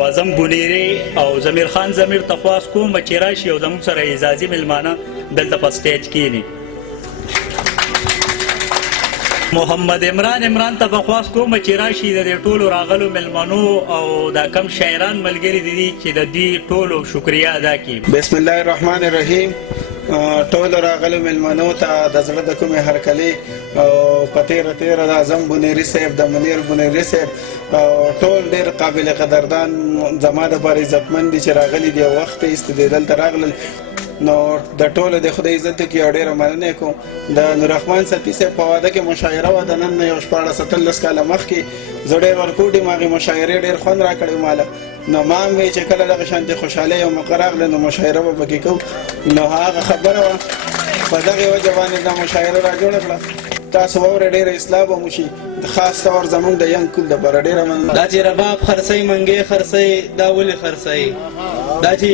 اعظم بونیری او ضمیر خان ضمیر ته خواست کوم چې راشي او زموږ سره اعزازي میلمانه دلته په سټیج کښېني. محمد عمران ته به خواست کوم چې راشي د دې ټولو راغلو میلمنو او دا کم شاعران ملګري دي چې د دې ټولو شکریه ادا کړي. بسم الله الرحمن الرحیم. ټولو راغلو میلمنو ته د زړه د کومې هرکلي او په تیره د اعظم بونیري صاحب د منیر بونیري صاحب ټول ډېر قابل قدردان زما دپاره عزتمند دي چې راغلي دي او وخت یې ایسته دی دلته راغلل. نو د ټولو د خدای عزت وکړي او ډېره مننه یې کوم. د نوررحمان سپي صاحب په واده کې مشاعره وه د نن نه یو 14-17 کاله مخکې. زه ډېر ورکوټ یم هغې مشاعرې ډېر خوند راکړی ماله. نو ما هم وی چې کله دغه شانتې خوشحالۍ او موقع راغله نو مشاعره به پکې کوو. نو هغه خبره وه په دغې وجه باندې دا مشاعره را جوړه کړه. تاسو واورئ ډېره اصلاح به مو شي خاص طور زموږ د ینګ کول دپاره ډېره مننه. دا چې رباب خرڅئ منګې خرڅئ دا ولې خرڅئ؟ دا چې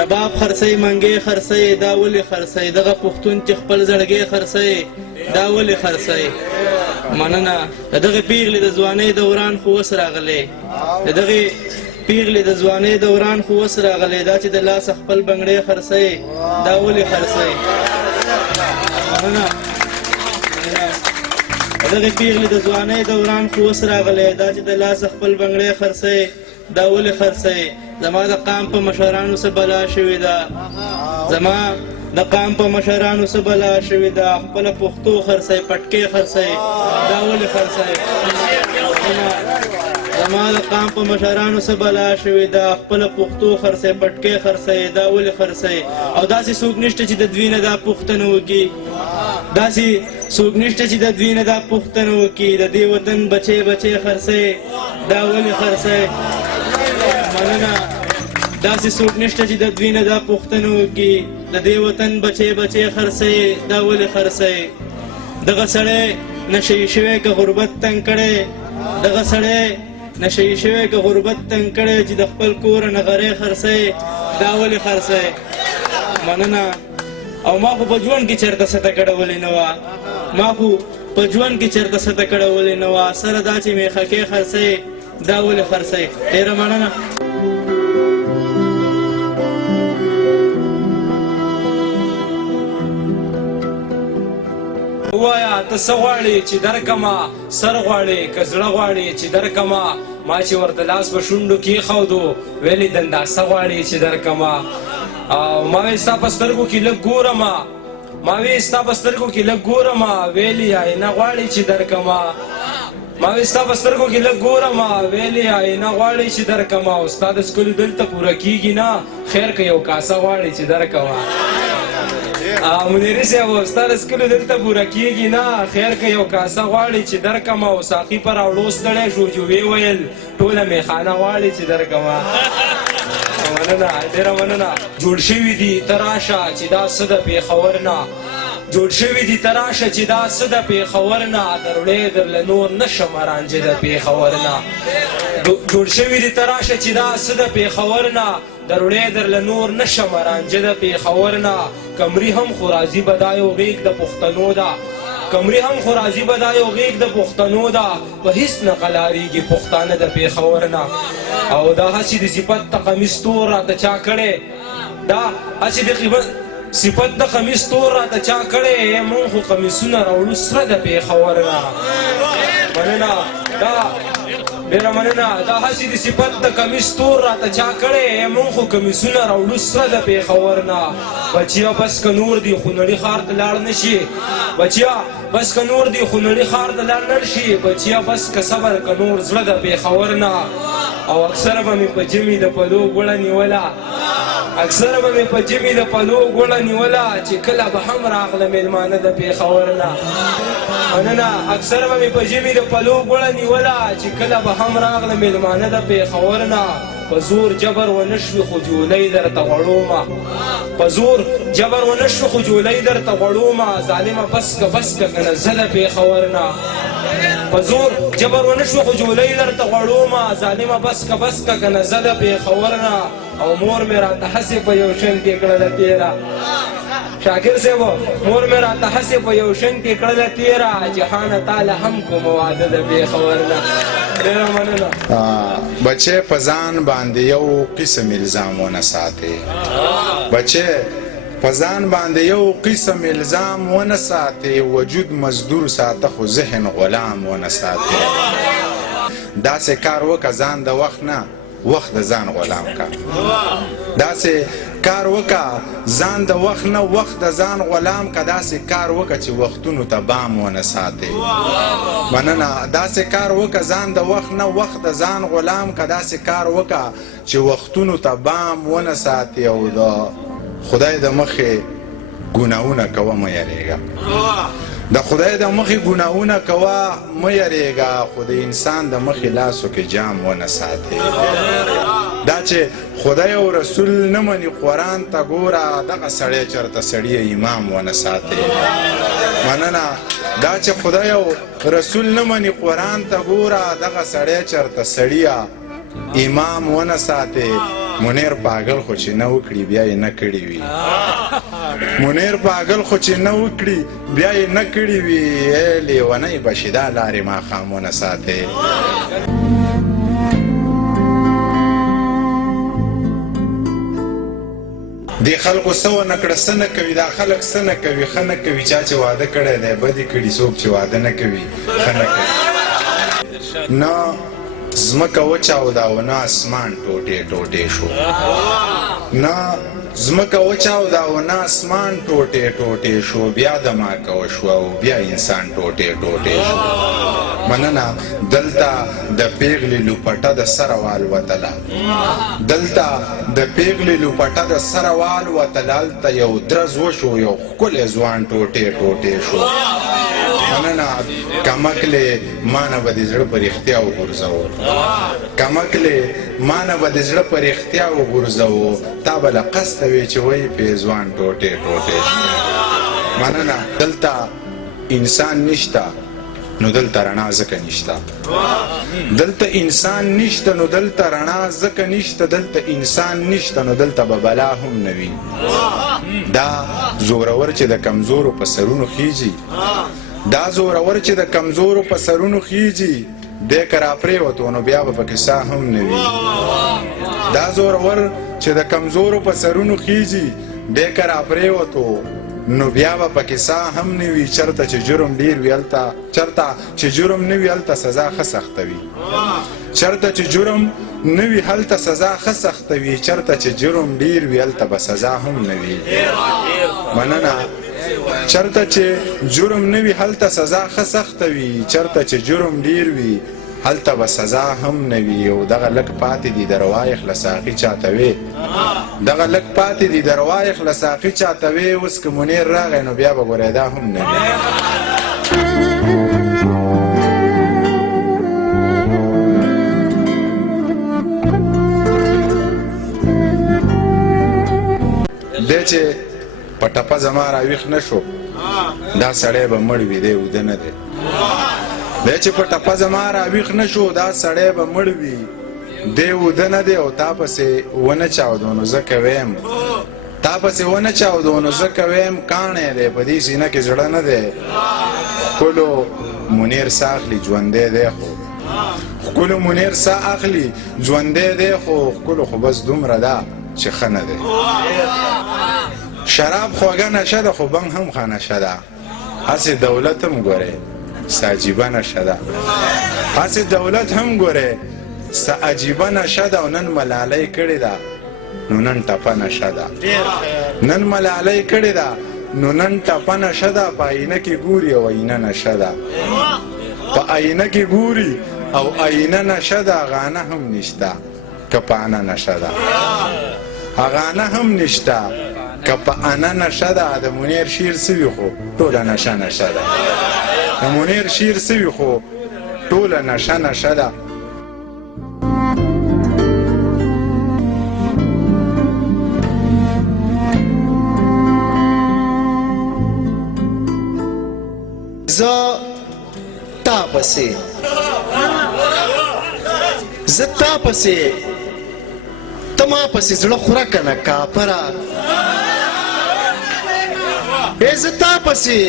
رباب خرڅئ منګې خرڅئ دا ولې خرڅئ؟ دغه پښتون چې خپل زړګی خرڅئ دا ولې خرڅئ؟ مننه. د دغې پیغلې د ځوانۍ دوران خو اوس راغلی، د دغې پیغلې د ځوانۍ دوران خو اوس راغلی. دا چې د لاسه خپل بنګړی خرڅئ دا ولې خرڅئ؟ مننه. د دغې پیغلې د ځوانۍ دوران خو اوس راغلی. دا چې د لاسه خپل بنګړی خرڅئ دا ولې خرڅئ؟ زما د قام په مشرانو څه بلا شوې ده، زما د قام په مشرانو څه بلا شوې ده. خپله پښتو خرڅئ پټکې خرڅئ دا ولې خرڅئ؟ زما د قام په مشرانو څه بلا شوې ده. خپله پښتو خرڅئ پټکې خرڅئ دا ولې خرڅئ؟ او داسې څوک نشته چې د دوی نه دا پوښتنه وکړي، داسې څوک نشته چې د دوی نه دا پوښتنه وکړي د دې وطن بچې بچې خرڅئ دا ولې خرڅئ؟ مننه. داسې څوک نشته چې د دوی نه دا پوښتنه وکړي د دې وطن بچې بچې خرڅئ دا ولې خرڅئ؟ دغه سړی نشهیي شوی که غربت تنګ کړی، دغه سړی نشهیي شوی که غربت تنګ کړی چې د خپل کوره نغرۍ خرڅئ دا ولې خرڅئ؟ مننه. او ما خو په ژوند کې چېرته څه تکړولې نه وه، ما خو په ژوند کې چېرته څه تکړولې نه وه. سره دا چې میخکې خرڅئ دا ولې خرڅئ؟ ډېره مننه. ووایه ته څه غواړې چې درکمه، سر غواړې که زړه غواړې چې درکمه. ما چې ورته لاس په شونډو کېښودو ویلې دندا څه غواړې چې درکمه. او ما وی ستا په سترګو کې لږ ګورمه، ما وی ستا په سترګو کې لږ ګورمه ویلې آینه غواړې چې درکمه. ما وی ستا په سترګو کې لږ ګورمه ویلې آینه غواړې چې درکمه. او ستا د څکلو دلته پوره کېږي نه، خیر که یو کاسه غواړې چې درکمه. منیري صاحب ستا د څکلو دلته پوره کېږي نه، خیر که یو کاسه غواړې چې درکمه. او ساقي په راوړو ستړی شو چې ویې ویل ټوله میخانه غواړې چې درکمه. مننه، ډېره مننه. جوړ شوي دي ته راشه چې دا څه د پېښور نه، جوړ شوي دي ته راشه چې دا څه د پېښور نه. دروړې درله نور نشم رانجه د پېښور نه. جوړ شوي دي ته راشه چې دا څه د پېښور نه. دروړې درله نور نشم رانجه د پېښور نه. کمري هم خو راځي به دا یو غېږ د پښتنو ده، کمري هم خو راځي به دا یو غېږ د پښتنو ده. په هېڅ نه قلاریږي پښتانه د پېښور نه. او دا هسې د صفت د قمیص تور راته چا کړی، دا هسې د صفت د قمیص تور راته چا کړی. مونږ خو قمیصونه راوړو سره د پېښور نه. مننه. دا ډېره مننه. دا هسې د صفت د کمیس تور راته چا کړی، مونږ خو کمیسونه راوړو سره د پېښور نه. بچیا بس که نور دی خو نړي ښار ته لاړ نه شي، بچیا بس که نور دی خو نړي ښار ته لاړ نه شي. بچیا بس که صبر که نور زړه د پېښور نه. او اکثره به مې په جمې د پلو ګوړه نیوله، اکثره به مې په جمې د پلو ګوړه نیوله چې کله به هم راغله میلمانه د پېښور نه. مننه. اکثره به مې په جمې د پلو ګوړه نیوله چې کله به هم راغله میلمانه د پېښور نه. په زور جبر ونه شوې خو جولۍ درته غوړومه، په زور جبر ونه شوې خو جولۍ درته غوړومه. ظالمه بس که بس که که نه زه د پېښور نه. په زور جبر ونه شوې خو جولۍ درته غوړومه. ظالمه بس که بس که که نه زه د پېښور نه. او مور مې راته هسې په یو شن کې کړله تېره، شاکر صاحب مور مې راته هسې په یو شن کې کړله تېره. جهانه تاله هم کومه واده د پېښور نه. ډېره مننه. بچې په ځان باندې یو قسم الزام ونه ساتې بچې په ځان باندې یو قسم الزام ونه ساتې وجود مزدور ساته خو ذهن غلام ونه ساتې داسې کار وکړه ځان د وخت نه وخت د ځان غلام کا داسې کار وکړه ځان د وخت نه وخت د ځان غلام کا داسې کار وکړه چې وختونو ته بام ونه ساتې مننه داسې کار وکړه ځان د وخت نه وخت د ځان غلام کا داسې کار وکړه چې وختونو ته بام ونه ساتې او د خدای د مخې ګناهونه کوه مه یریږه د خدای د مخې ګناهونه کوه مه یریږه خو د انسان د مخې لاسو کې جام ونه ساتې دا چې خدای او رسول نه مني قرآن ته ګوره دغه سړی چېرته سړي امام ونه ساتې مننه دا چې خدای او رسول نه مني قرآن ته ګوره دغه سړی چېرته سړي امام ونه ساتې منیر پاگل خو چې نه وکړي بیا یې نه کړي وي منیر پاگل خو چې نه وکړي بیا یې نه کړي وي لیونی به شي دا لارې ماښام ونه ساتې دې خلکو څه ونه کړه څه نه کوي دا خلک څه نه کوي ښه نه کوي چا چې واده کړی دی بدې کړي څوک چې واده نه کوي ښه نه کوي نه ځمکه وچاوده او نه اسمان ټوټې ټوټې شو نه ځمکه وچاوده او نه اسمان ټوټې ټوټې شو بیا دماکه وشوه او بیا انسان ټوټې ټوټې شو مننه دلته د پیغلې لوپټه د سره والوتله دلته د پیغلې لوپټه د سره والوتله هلته یو درز وشو یو ښکلی ځوان ټوټې ټوټې شو مننه کمکلې ما نه به د زړه په رښتیا وغورځوو کمکلې ما نه به د زړه په رښتیا وغورځوو تا به له قصده وې چې وایي پیزوان ټوټې ټوټې مننه دلته انسان نشته نو دلته رڼا ځکه نشته دلته انسان نشته نو دلته رڼا ځکه نشته دلته انسان نشته نو دلته به بلا هم نه وي دا زورور چې د کمزورو په سرونو خیږي دا زورور چې د کمزورو په سرونو خیږي دی که راپرېوتو نو بیا به پکې ساه هم نه وي دا زورور چې د کمزورو په سرونو خیږي دی که راپرېوتو نو بیا به پکې ساه هم نه وي چېرته چې جرم ډېر وي هلته چېرته چې جرم نه وي هلته سزا ښه سخته وي چېرته چې جرم نه وي هلته سزا ښه سخته وي چېرته چې جرم ډېر وي هلته به سزا هم نه وي مننه چېرته چې جرم نه وي هلته سزا ښه سخته وي چېرته چې جرم ډېر وي هلته به سزا هم نه وي او دغه لږ پاتې دي د روایخ له ساقي چاته وې دغه لږ پاتې دي د روایخ له ساقي چاته وې اوس که منیر راغی نو بیا به ګورې دا هم نه وي دی چې په ټپه زما راویښ نه شو دا سړی به مړ وي دی اوده نه دی دی چې په ټپه زما راویښ نه شو دا سړی به مړ وي دی اوده نه دی او تا پسې ونه چاودو نو زه که ویم تا پسې ونه چاودو نو زه که ویم کاڼی دی په دې سینه کې زړه نه دی ښکلو منیر ساه اخلي ژوندی دی خو ښکلو منیر ساه اخلي ژوندی دی خو ښکلو خو بس دومره ده چې ښه نه دی شراب خوږه نشه ده خو بنګ هم ښه نشه ده هسې دولت هم ګورې څه عجیبه نشه ده هسې دولت هم ګورې څه عجیبه نشه ده او نن ملالۍ کړې ده نو نن ټپه نشه ده نن ملالۍ کړې ده نو نن ټپه نشه ده په آینه کې ګوري او آینه نشه ده په آینه کې ګوري او آینه نشه ده غانه هم نشته که په انه نشه ده غانه هم نشته که په انه نشه ده د منیر شیر سوي خو ټوله نشه نشه ده د منیر شیر سوي خو ټوله نشه نشه ده زه تا پسې زه تا پسې ته ما پسې زړه خوره که نه کاپره زه تا پسې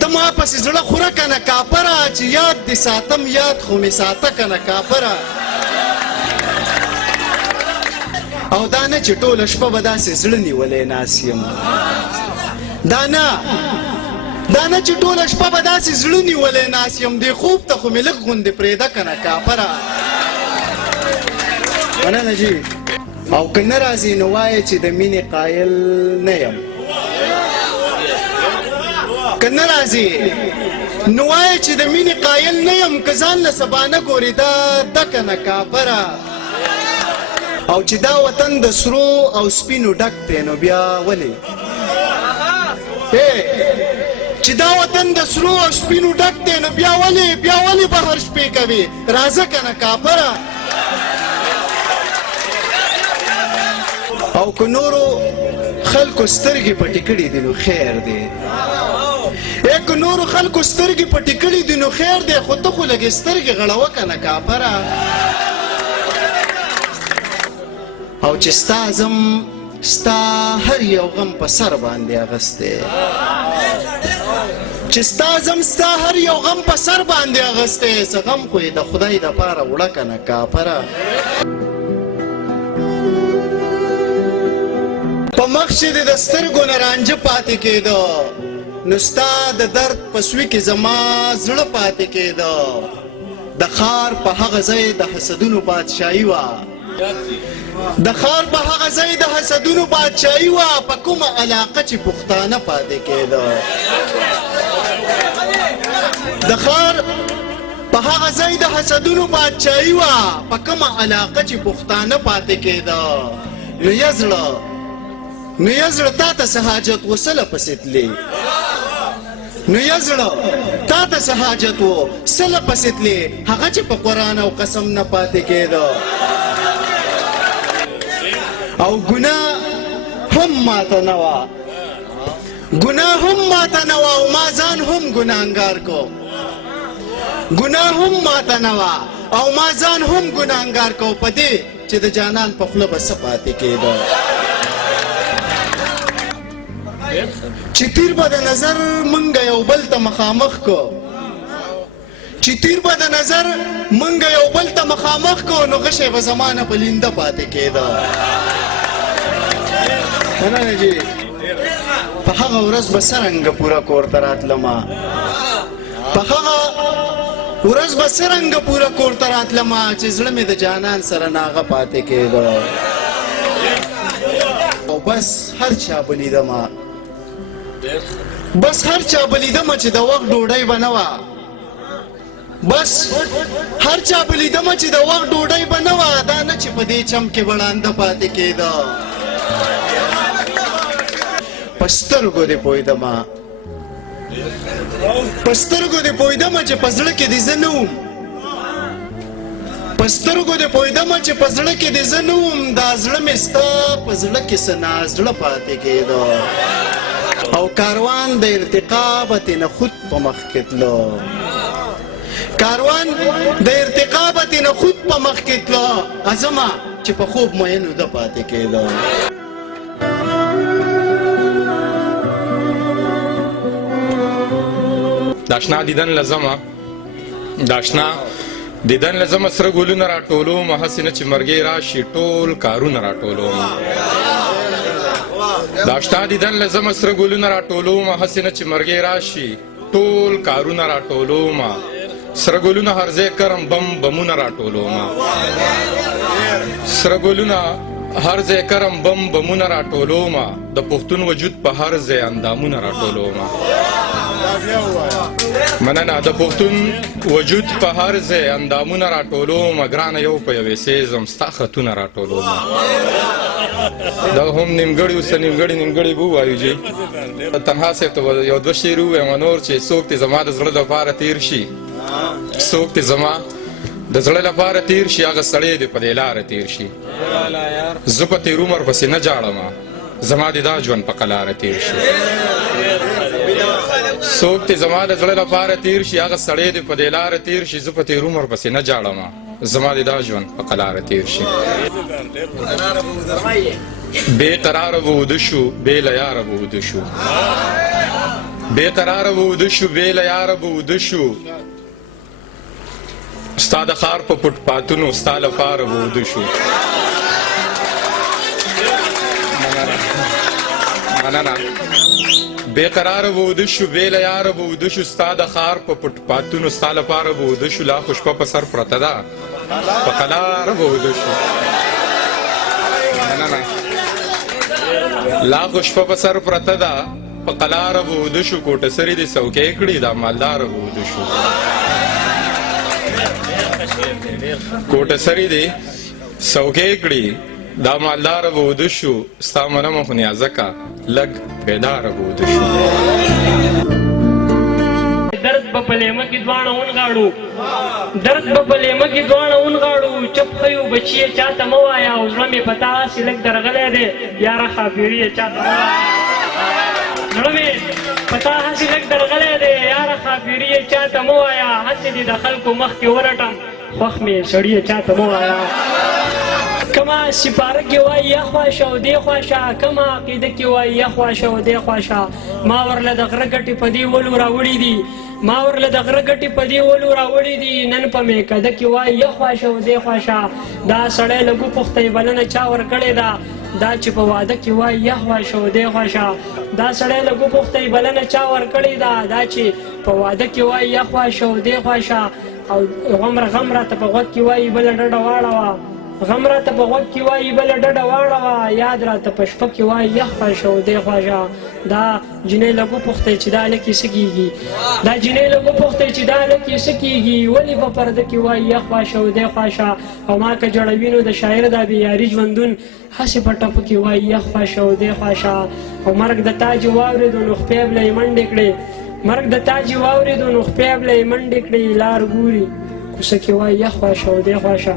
ته ما پسې زړه خوره کنه کاپره چې یاد دې ساتم یاد خو مې ساته کنه کاپره او دا نه چې ټوله شپه به داسې زړه نیولی ناست یم دا نه چې ټوله شپه به داسې زړه نیولی ناست یم دې خوب ته خو مې لږ غوندې پرېږده که نه کاپره مننه جي او که نه راځي نو وایې چې د مینې قایل نه یم که نه راځي نو وایې چې د مینې قایل نه یم که ځان له سبا نه ګورې دا ده که نه کاپره او چې دا وطن د سرو او سپینو ډک دی نو بیا ولې چې دا وطن د سرو او سپینو ډک دی نو بیا ولې بهر شپې کوي راځه که نه کاپره او که نورو خلکو سترګې پټې کړي دي نو خیر دی که نورو خلکو سترګې پټې کړي دي نو خیر دی خو ته خو لږې سترګې غړوه که نه کاپره او چې ستا زم ستا هر یو غم په سر باندې اغستی چې ستا زم ستا هر یو غم په سر باندې اغستی څه غم خو یې د خدای دپاره وړه که نه کاپره په مخ چې دې د سترګو نه رانجه پاتې کېده نو ستا د درد په سوي کې زما زړه پاتې کېده د ښار په هغه ځای د حسدونو بادشاهي وه د ښار په هغه ځای د حسدونو بادشاهي وه په کومه علاقه چې پښتانه پاتې کېده د ښار په هغه ځای د حسدونو بادشاهي وه په کومه علاقه چې پښتانه پاتې کېده نو یې زړه تا ته څه حاجت و سله پسې تلې نو یې زړه تا ته څه حاجت و سله پسې تلې هغه چې په قرآن او قسم نه پاتې کېده او ګناه هم ماته نه وه او ما ځان هم ګناهګار کو ګناه هم ماته نه وه او ما ځان هم ګناهګار کو په دې چې د جانان په خوله به څه پاتې کېده چې تیر به د نظر منګه یو بل ته مخامخ کو نو غشی به زمانه په لینده پاتې کېده مننه جي په هغه ورځ به څرنګه پوره کور ته راتلمه چې زړه مې د جانان سره ناغه پاتې کېده او بس هر چا بلیدمه چې د وخت ډوډۍ به نه وه دا نه چې په دې چم کې بړانده پاتې کېده په سترګو دې پوهېدمه چې په زړه کې دې زه نه وم دا زړه مې ستا په زړه کې څه نازړه پاتې کېده او کاروان د ارتقابت نه خود په مخ کې تلو ازمه چې په خوب مینو ده پاتې کېده داشنا دیدن لزمه سره ګلونه راټولوم هسې نه چې مرګی راشي ټول کارونه راټولوم داشنا دیدن لزمه سره ګلونه راټولوم هسې نه چې مرګی راشي ټول کارونه راټولوم سره ګلونه هر ځای کرم بمونه راټولوم بمونه راټولوم د پښتون وجود په هر ځای اندامونه راټولوم مننه د پښتون وجود په هر ځای اندامونه راټولوم ګرانه یو په یوې سیزم ستا خطونه راټولوم دا هم نیمګړي اوس نیمګړي به ووایو جي تنها صاحب ته یو دوه شعر ووایم نور چې څوک دې زما د زړه لپاره تیر شي هغه سړی دې په دې لاره تیر شي زه په تیر عمر پسې نه جاړم زما دې دا ژوند په قلاره تیر شي څوک دې زما د زړه لپاره تیر شي هغه سړی دې په دې لاره تیر شي زه په تیر عمر پسې نه جاړم زما دې دا ژوند په قلاره تیر شي بې قراره به وده شو بې له یاره به وده شو بے قرار به وده شو بې له یاره به وده شو ستا د ښار په پټ پاتونو ستا لپاره به وده شو مننه بے قرار به وده شو بې له یاره به وده شو ستا د ښار په پټ پاتونو ستا لپاره به وده شو لا خو شپه په سر پرته ده په قلاره به وده شو مننه لا خو شپه په سر پرته ده په قلاره به وده شو کوټه سرې دې څوکۍ کړي دا مالداره به وده شو کوټه سرې دې څوکۍ کړي دا مالداره به وده شو ستا منمه خو نیازکه لږ بیداره به وده شو درد به په لیمه کې دواړه ونغاړو درد به په لیمه کې دواړه ونغاړو چپ ښیو بچیې چاته مه وایه او زړه مې په تا هسې لږ درغلی دی یاره ښاپېري یې چاته مه وایه زړه مې په تا هسې لږ درغلی دی یاره ښاپېري یې چاته مه وایه هسې دې د خلکو مخ کې ورټم خوښ مې سړي یې چاته مه وایه کما سپاره کې وایي یا خواشه او دې خواشه کما عقیده کې وایي یا خواشه او دې خواشه ما ورله د غره ګټې په دې ولو راوړي دي ما ورله د غره ګټې په دې ولو راوړي دي نن په میکده کې وایي یا خواشه او دې خواشه دا سړی لږ وپوښتئ بلنه چا ورکړې ده دا چې په واده کې وایي یا خواشه او دې خواشه دا سړی لږ وپوښتئ بلنه چا ورکړې ده دا چې په واده کې وایي یا خواشه او دې خواشه او غم راته په غوږ کې وایي بله ډډه واړوه غم راته په غوږ کې وایي بله ډډه واړوه یاد راته په شپه کې وایي یخ خواشه او دې خواشه دا جنۍ لږ وپوښتئ چې دا هلک یې څه کېږي دا جنۍ لږ وپوښتئ چې دا هلک یې څه کېږي ولې په پرده کې وایي یخ خواشه او دې خواشه او ما که جړوي نو د شاعر دا بېیاري ژوندون هسې په ټپه کې وایي یخ خواشه او دې خواشه او مرګ د تاج واورېدو نو خپې بله یې منډې کړې مرګ د تاج واورېدو نو خپې بله یې منډې کړې لار ګوري کوڅه کې وایي یخ خواشه او دې خواشه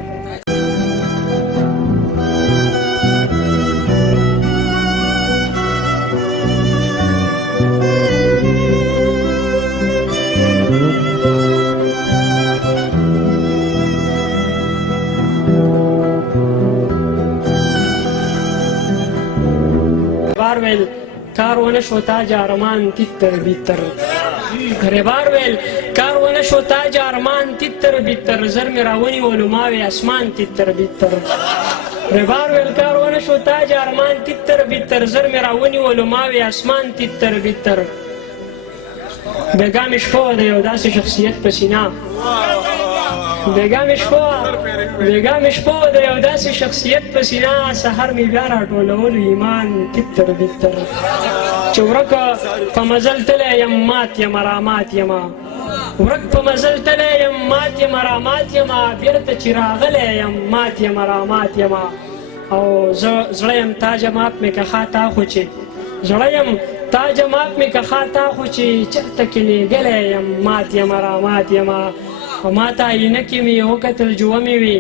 ویل کار ونه شو تاج ارمان تیتر بیتر غریبار ویل کار ونه شو تاج ارمان تیتر بیتر زر می راونی ولوماوی اسمان تیتر بیتر غریبار ویل کار ونه شو تاج ارمان تیتر بیتر زر می راونی ولوماوی اسمان تیتر بیتر بیگا می شپو د یو داسې شخصیت په سینا بیگا می شپو د یو داسې شخصیت په سینا سحر می بیا راټولولو ایمان تیتر بیتر چې ورک په مزل تلی یم مات یم رامات یمه ورک په مزل تلی یم مات یم رامات یمه بیرته چې راغلی یم مات یم رامات یمه او زړه یم تا جماعت مې که خاتا خو چې زړه یم تا جماعت مې که خاتا خو چې چېرته کې لیږلی یم مات یم رامات یمه ما ته آینه کې مې وکتل جوه مې وي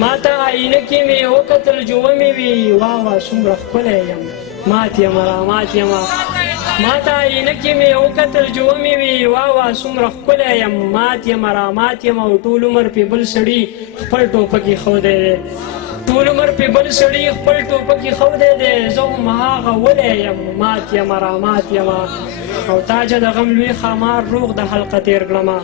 ما ته آینه کې مې وکتل جوه مې وي واه څومره ښکلی یم مات یم رامات یمه ما ته آینه کې مې وکتل جوه مې وي واه څومره ښکلی یم مات یم رامات یم او ټول عمر پې بل سړي خپل ټوپک ایښودی دی ټول عمر پې بل سړي خپل ټوپک ایښودی دی زه هم هغه ولی یم مات یم رامات یمه او تاجه د غم لوی ښامار روغ د حلقه تېر کړمه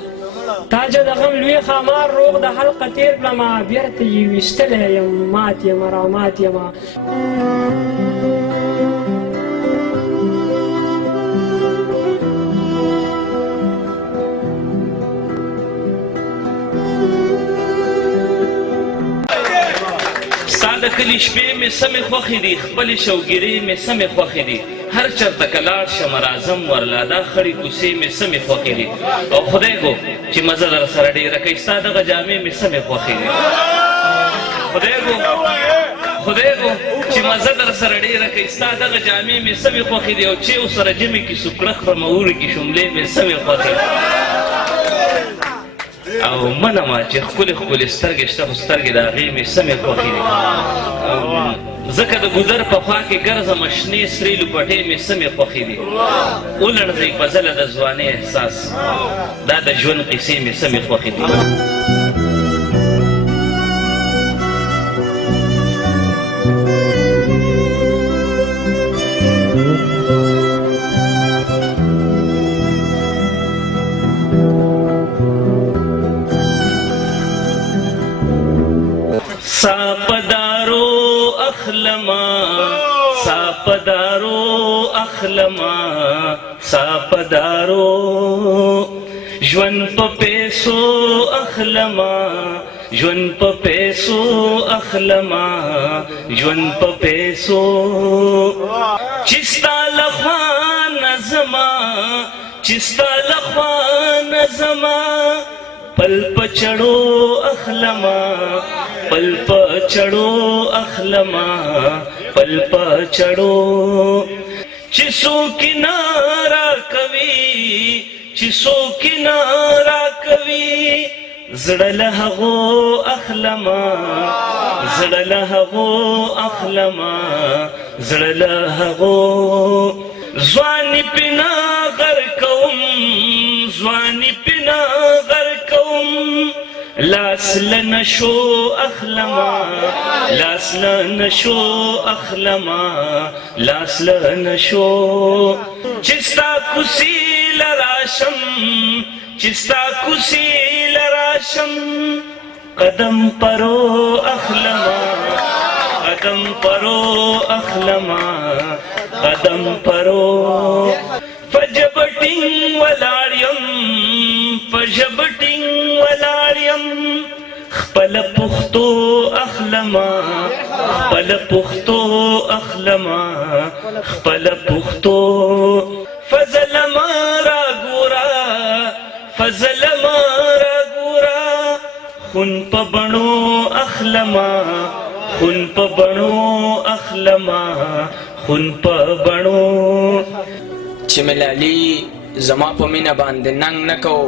تاجه د غم لوی ښامار روغ د حلقه تېر کړمه بیرته یې ویستلی یم مات یم رامات یمه ستا د کلي شپې مې سمې خوښې دي خپلې شوګیرې مې سمې خوښې دي هر چرته که لاړ شم راځم ورله دا خړې کوڅې مې سمې خوښې دي او خدای کو چې مزه در سره ډېره کوي ستا دغه جامې مې سمې خوښې دي خدای کو چې مزه در سره ډېره کوي ستا دغه جامې مې سمې خوښې دي او چې ورسره جمې کې سوکړه خورم اورې کې شملې مې سمې خوښې دي او منمه چې ښکلې ښکلې سترګې شته خو سترګې د هغې مې سمې خوښې دي ځکه د ګودر په خوا کې ګرځم شنې سرې لوپټې مې سمې خوښې دي ولړزئ په ځله د ځوانۍ احساس دا د ژوند قیسې مې سمې خوښې دي اخلما ساپدارو اخلما ساپدارو ژوند په پیسو اخلما ژوند په پیسو اخلما ژوند په پیسو چې ستا لخوا نظما چې ستا لخوا نظما پل پچړو اخلما پل پچړو اخلما پل پچړو چې سو کنارا کوي چې سو کنارا کوي زړه له هغو اخلما زړه له هغو اخلما زړه له هغو ځواني پینا غر کوم ځواني پینا غر کوم لاس لنشو اخلما لاس لنشو اخلما لاس لنشو چستا کسی لراشم چستا کسی لراشم قدم پرو اخلما قدم پرو اخلما قدم پرو فجبټینګ ولاړیم فجبټینګ ولاړیم خپل پختو اخلما خپل پختو اخلما خپل پختو فضل مارا ګورا فضل مارا ګورا خون په بڼو اخلما خون په بڼو اخلما خون په بڼو چې ملالي زما په مینه باندې ننګ نه کو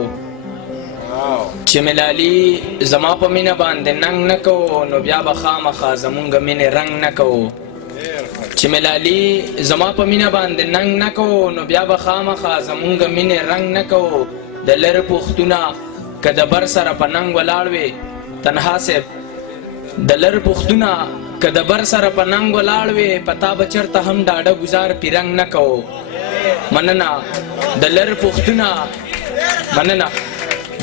چې ملالي زما په مینه باندې ننګ نه کو نو بیا به خامخا زمونږ مینې رنګ نه کو چې ملالي زما په مینه باندې ننګ نه کو نو بیا به خامخا زمونږ مینې رنګ نه کو د لر پښتونه که د بر سره په ننګ ولاړ وې تنها صاحب د لر پښتونه که د بر سره په ننګ ولاړ وې پتا به چېرته هم ډاډه ګزار پیرنګ نه کو مننه د لر پښتونه مننه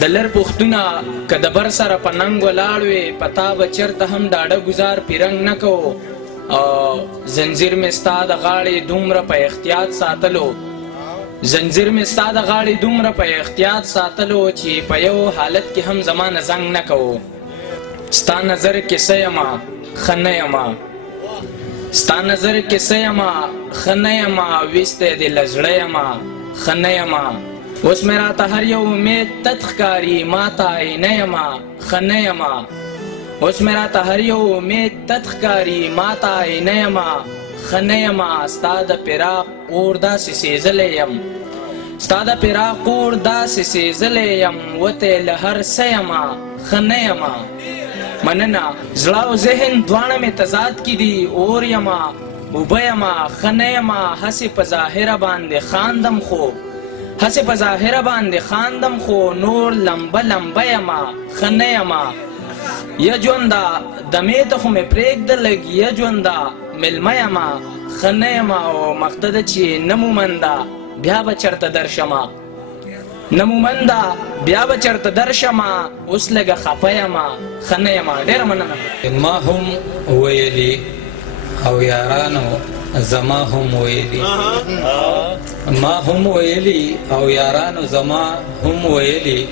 د لر پښتونه که د بر سره په ننګ ولاړ وې پتا به چېرته هم ډاډه ګزار پیرنګ نه کو زنځیر مې ستا د غاړې دومره په احتیاط ساتلو زنځیر مې ستا د غاړې دومره په احتیاط ساتلو چې په یو حالت کې هم زمانه زنګ نه کوو ستا نظر کې څه یمه ښه نه یمه ستا نظر کې څه یمه ښه نه یمه ویستی دې له زړه یمه ښه نه یمه اوس مې راته هر یو امید تت ښکاري ما ته عینه یمه ښه نه یمه اوس مې راته هر یو امید تت ښکاري ما ته عینه یمه ښه نه یمه ستا د فراق اور داسې سېزلی یم ستا د فراق اور داسې سېزلی یم وتی له هر څه یمه ښه نه یمه مننه زړه او ذهن دواړه مې تضاد کې دي اور یمه اوبه یمه ښه نه یمه هسې په ظاهره باندې خاندم خو هسې په ظاهره باندې خاندم خو نور لمبه لمبه یمه ښه نه یمه یا ژونده دمې ته خو مې پرېږده لږ یا ژونده مېلمه یمه ښه نه یمه او مقته ده چې نه مومنده بیا به چېرته درشمه نه مومنده بیا به چېرته درشمه اوس لږه خفه یمه ښه نه یمه ډېره مننه ما هم ویلي او یارانو زما هم ویلي ما هم ویلي او یارانو زما هم ویلي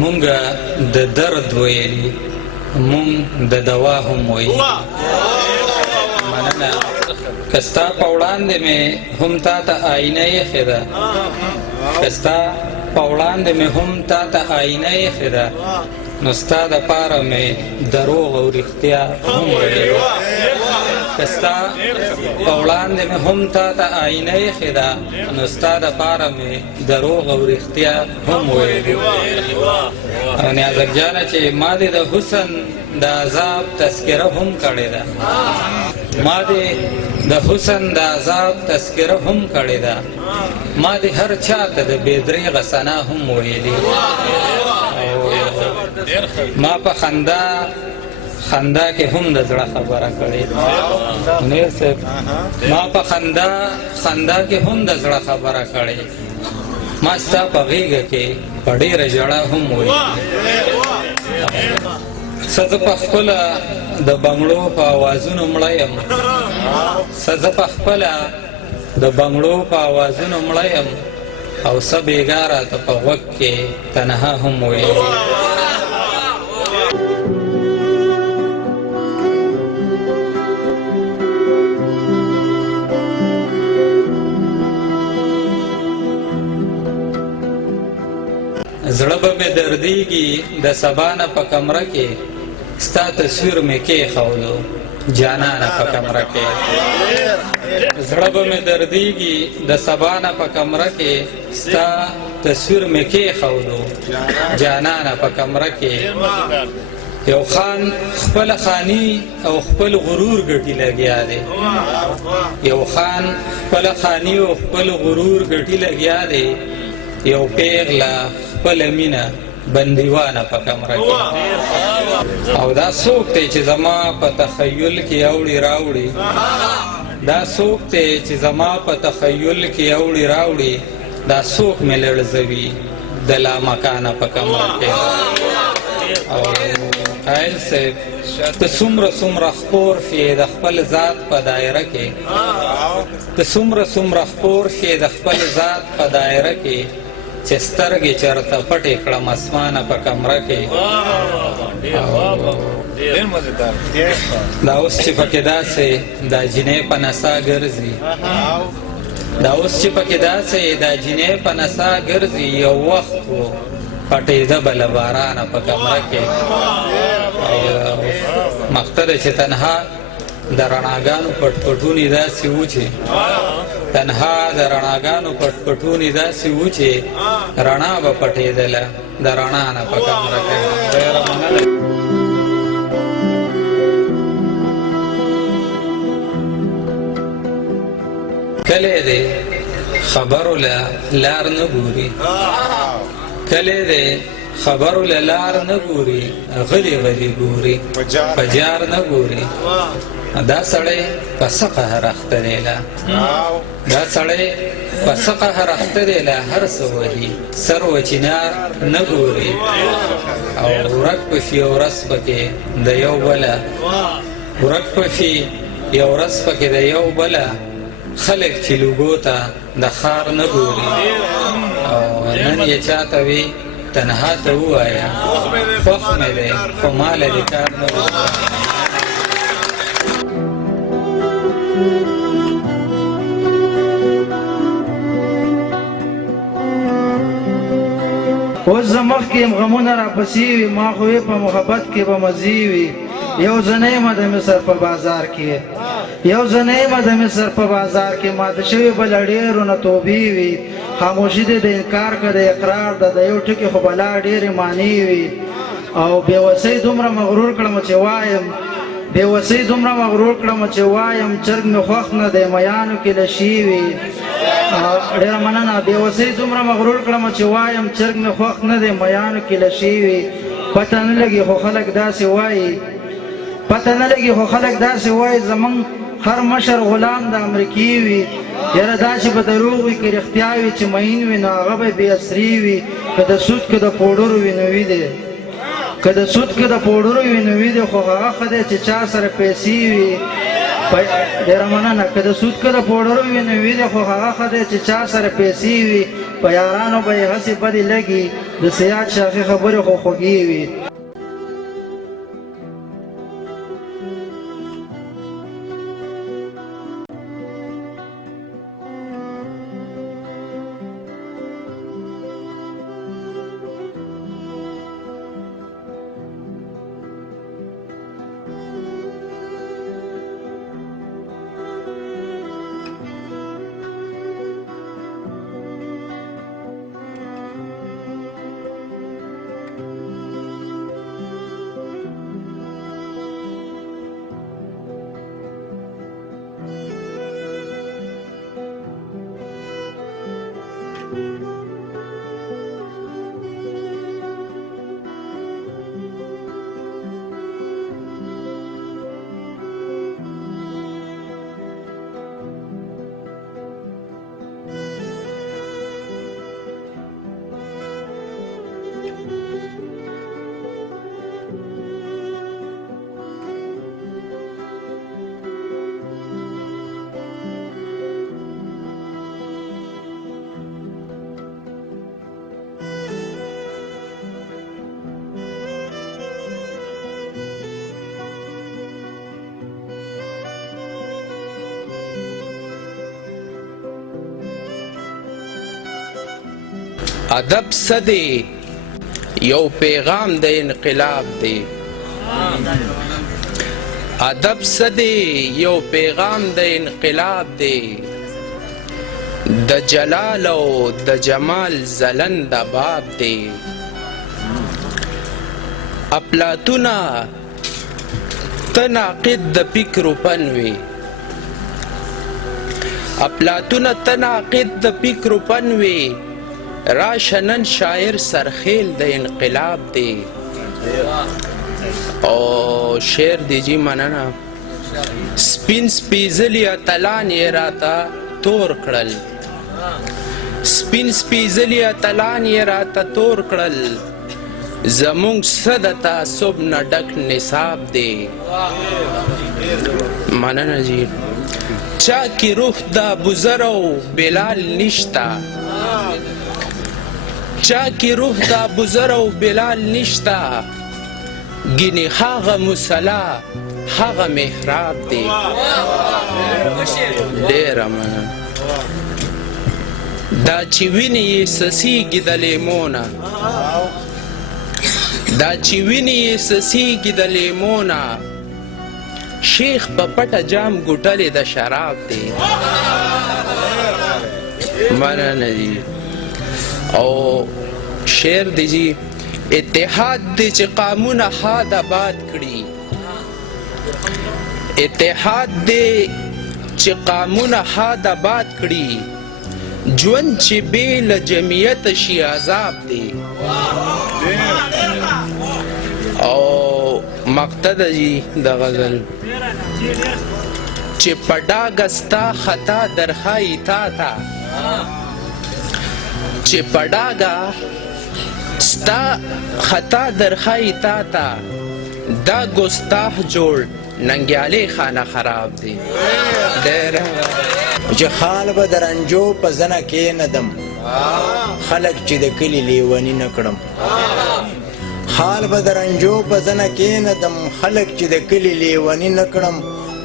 مونږه د درد ویلي مونږ د دوا هم ویلي مننه که ستا په وړاندې مې هم تا ته آینه ایښې ده که ستا په وړاندې مې هم تا ته آینه ایښې ده نو ستا دپاره مې دروغ او رښتیا هم ویلي که ستا په وړاندې مې هم تا ته آینه ایښې ده نو ستا دپاره مې دروغ او رښتیا هم ویلي او نیازک جانه چې ما دې د حسن د عذاب تذکره هم کړې ده ما دې د حسن د عذاب تذکره هم کړې ده ما دې هر چا ته د بېدریغه ثنا هم ویلي ما په خندا کې هم د زړه خبره کړې منیر صاحب ما په خندا کې هم د زړه خبره کړې ما ستا په غېږه کې په ډېره ژړا هم ویلي سزه په خپله د بنګړو په اوازونو مړه یم سزه په خپله د بنګړو په اوازونو مړه یم او څه بېګا راته په غوږ کې تنها هم ویلي زړه به مې دردیږي د سبا نه په کمره کې ستا تصویر مې کېښودو جانانه په کمره کې زړه به مې دردیږي د سبا نه په کمره کې ستا تصویر مې کېښودو جانانه په کمره کې یو خان خپل خانی او خپل غرور ګټي لګیا دی یو خان خپل خانی او خپل غرور ګټي لګیا دی یو پیغله خپل مینه بندیوانه په کمره کې او دا څوک دی چې زما په تخیل کې اوړي راوړي دا څوک دی چې زما په تخیل کې اوړي راوړي دا څوک مې لړزوي د لامکانه په کمره کې او قایل صاحب ته څومره څومره خپور شې د خپل ذات په دایره کې ته څومره څومره خپور شې د خپل ذات په دایره کې چې سترګې چرته پټې کړم اسمانه په کمره کې دا اوس چې پکې داسې دا جینۍ په نڅا ګرځي دا اوس چې پکې داسې دا جینۍ په نڅا ګرځي یو وخت و پټېده به له بارانه په کمره کې مقته ده چې تنها د رڼاګانو پټپټونې داسې و چې تنها د رڼاګانو پټپټونې داسې و چې رڼا به پټېدله د رڼا نه په کمره کې کلی دی خبرو له لار نه ګوري کلی دی خبرو له لار نه ګوري غلی غلی ګوري په جار نه ګوري دا سړی په څه قهر اخته دی له دا سړی په څه قهر اخته دی له هر څه وهي سر و چینار نه ګوري او ورک په شي یو ورځ پکې د یو بله ورک په شي یو ورځ پکې د یو بله خلک چې لوګو ته د ښار نه ګوري او نن یې چاته وي تنها ته ووایه خوښ مې دی خو ما له دې کار نه اوس زه مخکې یم غمونه راپسې وي ما خو یې په محبت کې به مزې وي یو زه نه یم د مصر په بازار کې یو زه نه یم د مصر په بازار کې ماته شوي به له ډېرو نه توبې وي خاموشي دې د انکار که د اقرار ده د یو ټکي خو بلا ډېرې معنی وي او بېوسۍ دومره مغرور کړم چې وایم بېوسۍ دومره مغرور کړم چې وایم چرګ مې خوښ نه دی میانو کې لشي وي ډېره مننه بېوسۍ دومره مغرور کړم چې وایم چرګ مې خوښ نه دی میانو کې لشي وي پته نه لګي خو خلک داسې وایي پته نه لګي خو خلک داسې وایي زمونږ هر مشر غلام د امریکې وي یاره دا چې به دروغ وي که رښتیا وي چې مین وي نو هغه به بې اثري وي که د سود که د پوډرو وي نو وي دی که د سود که د پوډرو وي نو وي دی خو هغه ښه دی چې چا سره پیسې وي ډېره مننه که د سود که د پوډرو وي نو وي دی خو هغه ښه دی چې چا سره پیسې وي په یارانو به یې هسې بدې لګي د سیاد شاخي خبرې خو خوږې وي ادب څه دی یو پیغام د انقلاب دی ادب څه دی یو پیغام د انقلاب دی د جلال او د جمال ځلنده باب دی افلاطونه ته ناقد د فکر پنوي افلاطونه ته ناقد د فکر پنوي راشه نن شاعر سرخیل د انقلاب دی او شعر دی جی مننه سپین سپیزلی اتلان یې راته تور کړل سپین سپیزلی اتلان یې راته تور کړل زمونږ څه د تعصب نه ډک نصاب دی مننه جی چا کې روح د ابوذر او بلال نشتا چا کې روح د ابوذر او بلال نشتا ګینې هغه مصلا هغه محراب دی ډېره مننه دا چې وینې یې څڅېږي د لیمونه دا چې وینې یې څڅېږي د لیمونه شیخ په پټه جام ګوټلې د شراب دی مننه دي او شعر دی جی اتحاد دی چې قامونه حاد آباد کړي اتحاد دی چې قامونه حاد آباد کړي ژوند چې بې له جمعیت شي عذاب دی او مقطع ده جی د غزل چې په ډاګه ستا خطا درښایي تا ته چې په ډاګه ستا خطا درښایي تا ته دا ګستاخ جوړ ننګیالي خانه خراب دی چې خال به د رنجو په زنه کېندم خلک چې د کلي لیوني نه کړم خال به د رنجو په زنه کېندم خلک چې د کلي لیوني نه کړم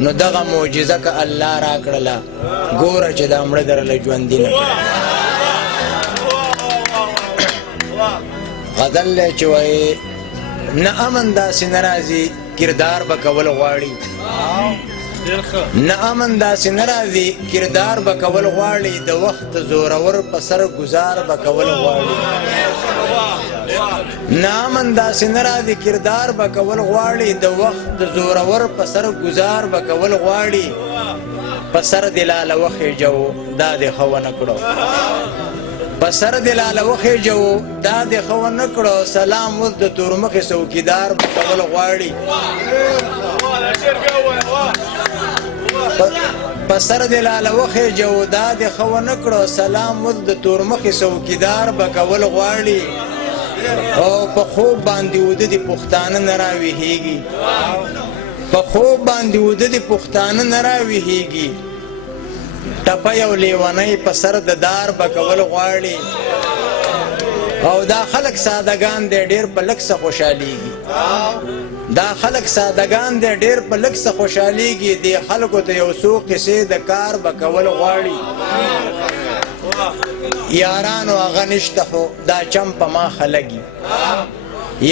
نو دغه معجزه که الله را کړله ګوره چې دا مړه درله ژوندي نه کړم غزل دی چې وایي نه امن داسې نه راځي کردار به کول غواړي نه امن داسې نه راځي کردار به کول غواړي د وخت زورور په سر ګزار به کول غواړي نه امن داسې نه راځي کردار به کول غواړي د وخت زورور په سر گزار به کول غواړي په سر دې لاله وخېجو دا دې ښه ونه کړو په سر دې لاله وخېجو دا دې ښه ونه کړو سلام اوس د تورمخې څوکیدار به کول غواړي په سر دې لاله وخېجو دا دې ښه ونه کړو سلام اوس د تورمخې څوکیدار به کول غواړي او په خوب باندې وده دي پښتانه نه راویښېږي په خوب باندې وده دي پښتانه نه راویښېږي ټپه یو لیونی په سر د دار به کول غواړي او دا خلک سادهګان دی ډېر په لږ څه خوشحالېږي دا خلک سادهګان دی ډېر په لږ څه خوشحالېږي دې خلکو ته یو څو قصې د کار به کول غواړي یارانو هغه نشته خو دا چم په ما خلګي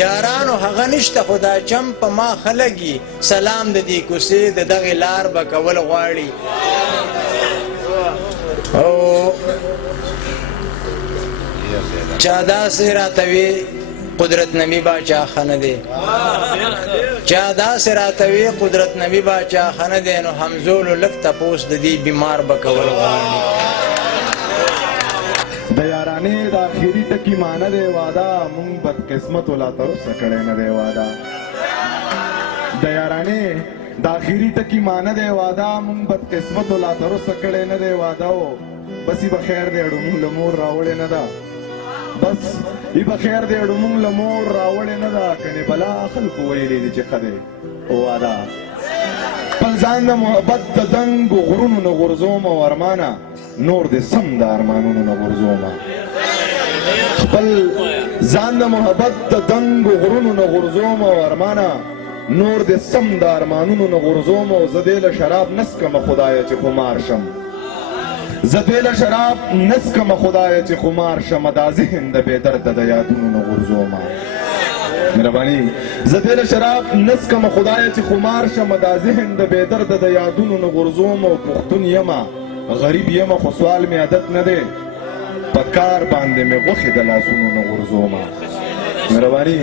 یارانو هغه نشته خو دا چم په ما خلګي سلام د دې کوڅې د دغې لار به کول غواړي او چا داسې راته وي قدرت نبی باچا ښه نه دی چا داسې راته وي قدرت نبی باچا ښه نه دی نو همزولو لږ تپوس د دې بیمار به کول غواړي د یارانې د آخري ټکي مانه دی واده مونږ بدقسمتو لا تر اوسه کړی نه دی واده د یارانې د آخري ټکي مانه دی واده مونږ بدقسمتو لا تر اوسه کړی نه دی واده او بس یې به خیر دی اړو مونږ له مور راوړې نه ده بس یې به خیر دی اړو مونږ له مور راوړې نه ده کنې بلا خلکو ویلې دي چې ښه دی واده خپل ځان د محبت د دنګو غرونو نه غورځوم او ارمانه نور دې سم د ارمانونو نه غورځومه خپل ځان د محبت د دنګو غرونو نه غورځوم او ارمانه نور دې سم د ارمانونو نه غورځوم او زه دې له شراب نسکمه خدایه چې خمار شم زه دوی له شراب نسکمه خدایه چې خمار شمه دا ذهن د بېدرده د یادونو نه غورځومه مهرباني زه دوی له شراب نسکمه خدایه چې خمار شمه دا ذهن د بېدرده د یادونو نه غورځوم او پښتون یمه غریب یمه خو سوال مې عادت نه دی په کار باندې مې غوښې د لاسونو نه غورځومه مهرباني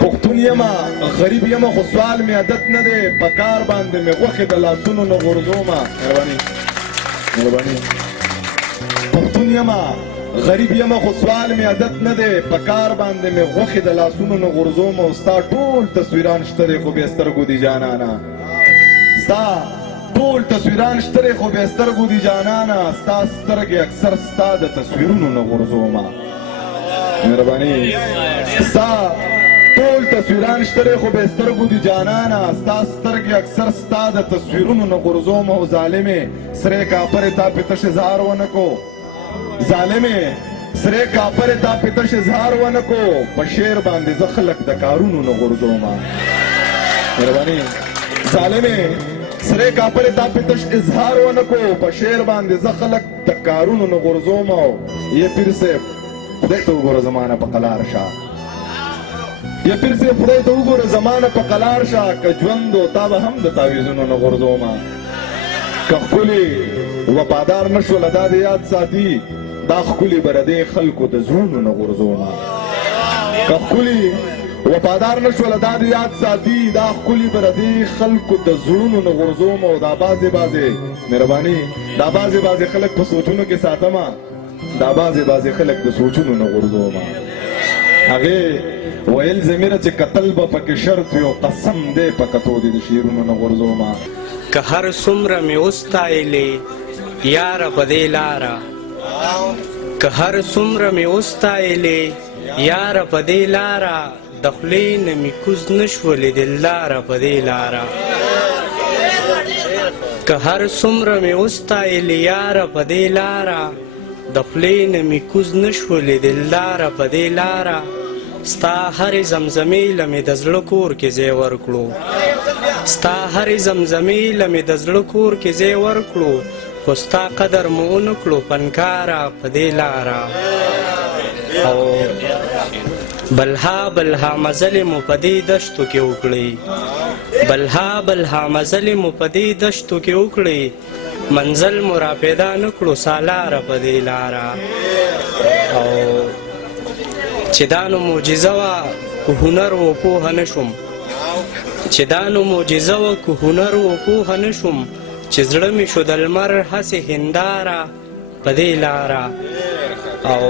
پښتون یمه غریب یمه خو سوال مې عادت نه دی په کار باندې مې غوښې د لاسونو نه غورځومه مهرباني پښتون یمه غریب یمه خو سوال مې عادت نه دی په کار باندې مې غوښې د لاسونو نه غورځوم او ستا ټول تصویران شته دی خو بې سترګو دي جانانه ستا ټول تصویران شته دی خو بې سترګو دي جانانه ستا سترګې اکثر ستا د تصویرونو نه غورځومه مهرباني ستا ټول تصویران شته دی خو بې سترګو دي جانانه ستا سترګې اکثر ستا د تصویرونو نه غورځوم او ظالمې سرې کاپرې تا پې تش اظهار ونه کو ظالمې سرې کاپرې تا پې تش اظهار ونه کو په شعر باندې زه خلک د کارونو نه غورځومه مهرباني ظالمې سرې کاپرې تا پې تش اظهار ونه کو په شعر باندې زه خلک د کارونو نه غورځوم او یې پیر صاحب خدای ته وګوره زمانه په قلار شه یا پیر صاحب خدای ته وګوره زمانه په قلار شه که ژوند و تا به هم د تاویزونو نه غورځومه که ښکلي وفادار نه شوله دا د یاد ساتي دا ښکلي به د دې خلکو د زړونو نه غورځومه که ښکلي وفادار نه شوله دا د یاد ساتي دا ښکلي به د دې خلکو د زړونو نه غورځوم او دا بعضې مهرباني دا بعضې خلک په سوچونو کې ساتمه دا بعضې خلک د سوچونو نه غورځومه هغې ویل ضمیره چې کتل به پکې شرط وي او قسم دی په کتو دې د شعرونو نه غورځومه که هر څومره مې وستایلې یاره په دې لاره که هر څومره مې وستایلې یاره په دې لاره د خولې نه مې کوز نه شولې دلداره په دې لاره که هر څومره مې وستایلې یاره په دې لاره د خولې نه مې کوز نه شولې دلداره په دې لاره ستا هرې زمزمې له مې د زړه کور کې ځای ورکړو ستا هرې زمزمې له مې د زړه کور کې ځای ورکړو خو ستا قدر مو ونه کړو فنکاره په دې لاره او بلها مزلې مو په دې دشتو کې وکړئ بلها مزلې مو په دې دشتو کې وکړئ منزل مو را پیدا نه کړو سالاره په دې لاره او چې دا نو معجزه وه که هنر و پوهه نه شوم چې دا نو معجزه وه که هنر و پوهه نه شوم چې زړه مې شو د لمر هسې هنداره په دې لاره او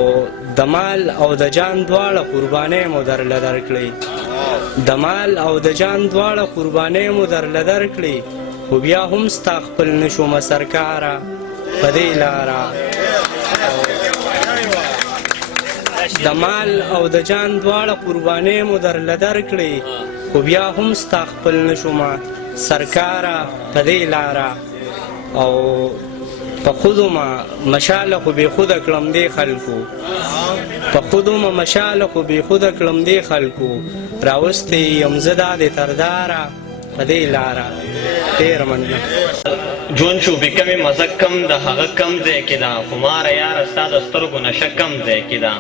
د مال او د جان دواړه قربانۍ مو درله درکړئ د مال او د جان دواړه قربانۍ مو درله درکړئ خو بیا هم ستا خپل نه شومه سرکاره په دې لاره د مال او د جان دواړه قربانۍ مو درله درکړئ خو بیا هم ستا خپل نه شومه سرکاره په دې لاره او په خودومه مشاله خو بېخوده کړم دې خلکو په خودومه مشاله خو بېخوده کړم دې خلکو راوستی یم زه دا د ترداره په دې لاره ډېره مننه ژوند شو بې کمې مزه کم د هغه کم ځای کې ده خماره یاره ستا د سترګو نشه کم ځای کې ده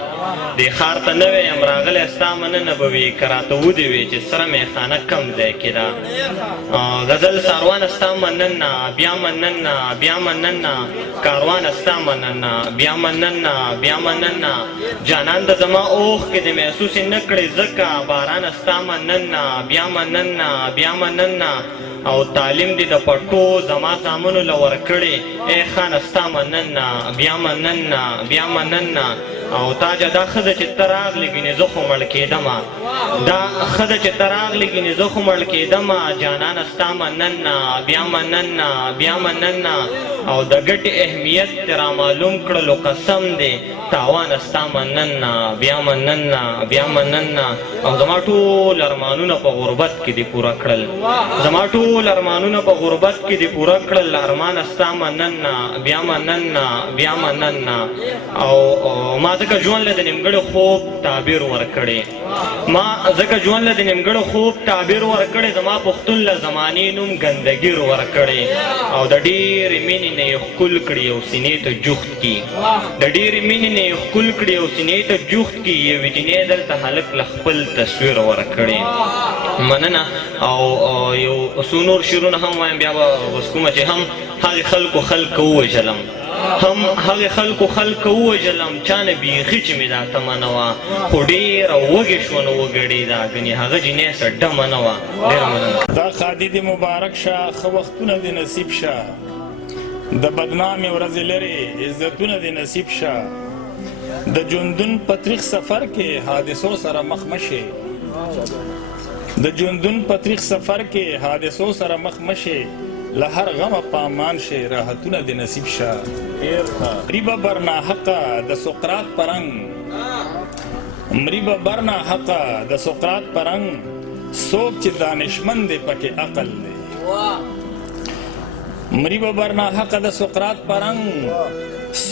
دې ښار ته نوی یم راغلی ستا مننه به وي که راته ودې وي چې سره میخانه کم ځای کې ده غزل ساروانه ستا مننه بیا مننه بیا مننه کاروانه ستا مننه بیا مننه بیا مننه جانان د زما اوښ کې د محسوسې نه کړې ځکه بارانه ستا مننه بیا مننه بیا مننه او تعلیم دې د پټو زما زامنو له ورکړې ای خانه ستا مننه بیا مننه بیا مننه او تاجه دا ښځه چې ته راغلې ګینې زه خو مړ کېدمه دا ښځه چې ته راغلې ګینې زه خو مړ کېدمه جانانه ستا مننه بیا مننه بیا مننه او د ګټې اهمیت دې رامعلوم کړلو قسم دی تاوانه ستا مننه بیا مننه بیا مننه او زما ټول ارمانونه په غربت کې دې پوره کړل زما ټول ارمانونه په غربت کې دې پوره کړل ارمانه ستا مننه بیا مننه بیا مننه او ما ځکه ژوند له د نیمګړي خوب تعبیر ورکړی ما ځکه ژوند له د نیمګړي خوب تعبیر ورکړی زما پښتون له زمانې نوم ګندګیر ورکړی او د ډېرې مینې مینې نه یې ښکل کړي او سینې ته جوخت کي د ډېرې مینې نه یې ښکل کړي او سینې ته جوخت کي یوې جینۍ دلته هلک له خپل تصویر ورکړي مننه او یو څو نور شعرونه هم وایم بیا به اوس کومه چې هم هغې خلکو ووژلم هم هغې خلکو ووژلم چا نه بیخي چې مې دا تمه نه وه خو ډېره وږې شوه نو وګړېده ګنې هغه جینۍ څه ډمه نه وه ډېره مننه دا خادي دې مبارک شه ښه وختونه دې نصیب شه د بدنامې ورځې لرې عزتونه دې نصیب شه د ژوندون په تریخ سفر کې حادثو سره مخ مشې د ژوندون په تریخ سفر کې حادثو سره مخ مشې له هر غمه په امان شې راحتونه دې نصیب شه مریبه برناحقه د سقراط په رنګ مریبه برناحقه د سقراط په رنګ څوک چې دانشمند دی پکې عقل دی مریبه برناحقه د سقراط په رنګ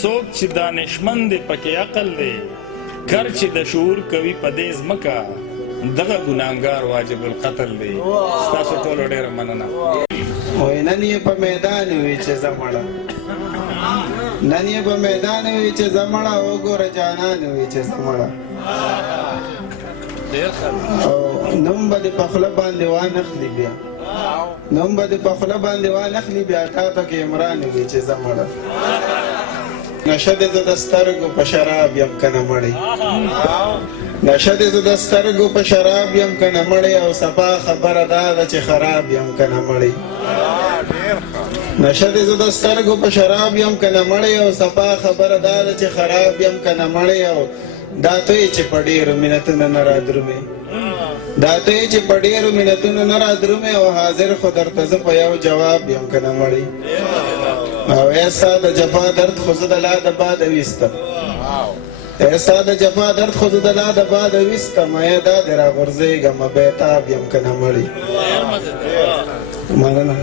څوک چې دانشمند دی پکې عقل دی کر چې د شعور کوي په دې ځمکه دغه ګناهګار واجب القتل دی ستاسو ټولو ډېره مننه وای نن یې په میدان وي چې زه مړه نن یې په میدان وي چې زه مړه وګوره جانان وي چې زه مړه او نوم به دې په خوله باندې وانخلي بیا نوم به دې په خوله باندې وانخلي بیا تا پکې عمران وي چې زه مړه نشه دې زه د سترګو په شراب یم که نه مړې نشه دې زه د سترګو په شراب یم که نه مړې او صفا خبره دا ده چې خراب یم که نه مړې نشه دې زه د سترګو په شراب یم که نه مړې او صفا خبره دا ده چې خراب یم که نه مړې او دا ته یې چې په ډېرو منتونو نه رادرومې دا ته یې چې په ډېرو منتونو نه رادرومې او حاضر خو درته زه په یو جواب یم که نه مړې او ای ستا د جفا درد خو زه د لا د باده ویستم ای ستا د جفا درد خو زه د لا د باده ویستم ای دا دې راغورځېږم بیتاب یم که نه مړې مننه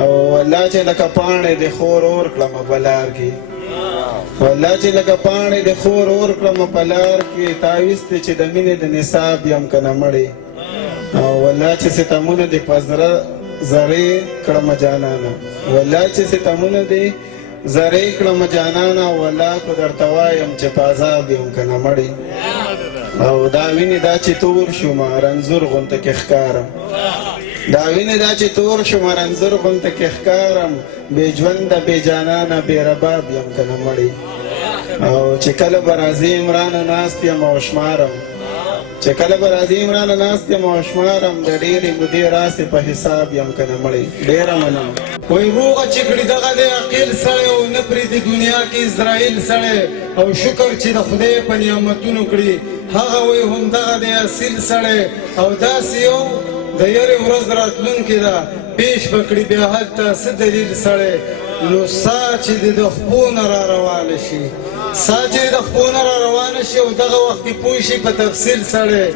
او والله چې لکه پاڼې د خور اور کړمه په لار کې والله چې لکه پاڼې د خور اور کړمه په لار کې تاویز دی چې د مینې د نصاب یم که نه مړې او والله چې ستمونه دې په زړه زرې کړمه جانانه والله چې ستمونه دې زرې کړمه جانانه والله خو درته وایم چې په عذاب یم که نه مړې او دا وینې دا چې تور شومه رنځور غونته کې ښکارم دا وینې دا چې تور شومه رنځور غونته کې ښکارم بې ژونده بې جانانه بې رباب یم که نه مړې او چې کله به راځي عمرانه ناست یم او شمارم چې کله به راځي عمرانه ناست یم او شمارم د ډېرې مودې راسې په حساب یم که نه مړې ډېره مننه وای روغه چې کړي دغه د عقیل سړی او نه پرېږدي دنیا کې اسرائیل سړی او شکر چې د خدای په نعمتونو کړي هغه وای همدغه د اصیل سړی او داسې یو د یرې ورځ راتلونکې ده پیش به کړي بیا هلته څه دلیل سړی نو سا چې د خپو نه را روانه شي سا چې د خپو نه را روانه شي او دغه وخت کې پوه شي په تفصیل سړی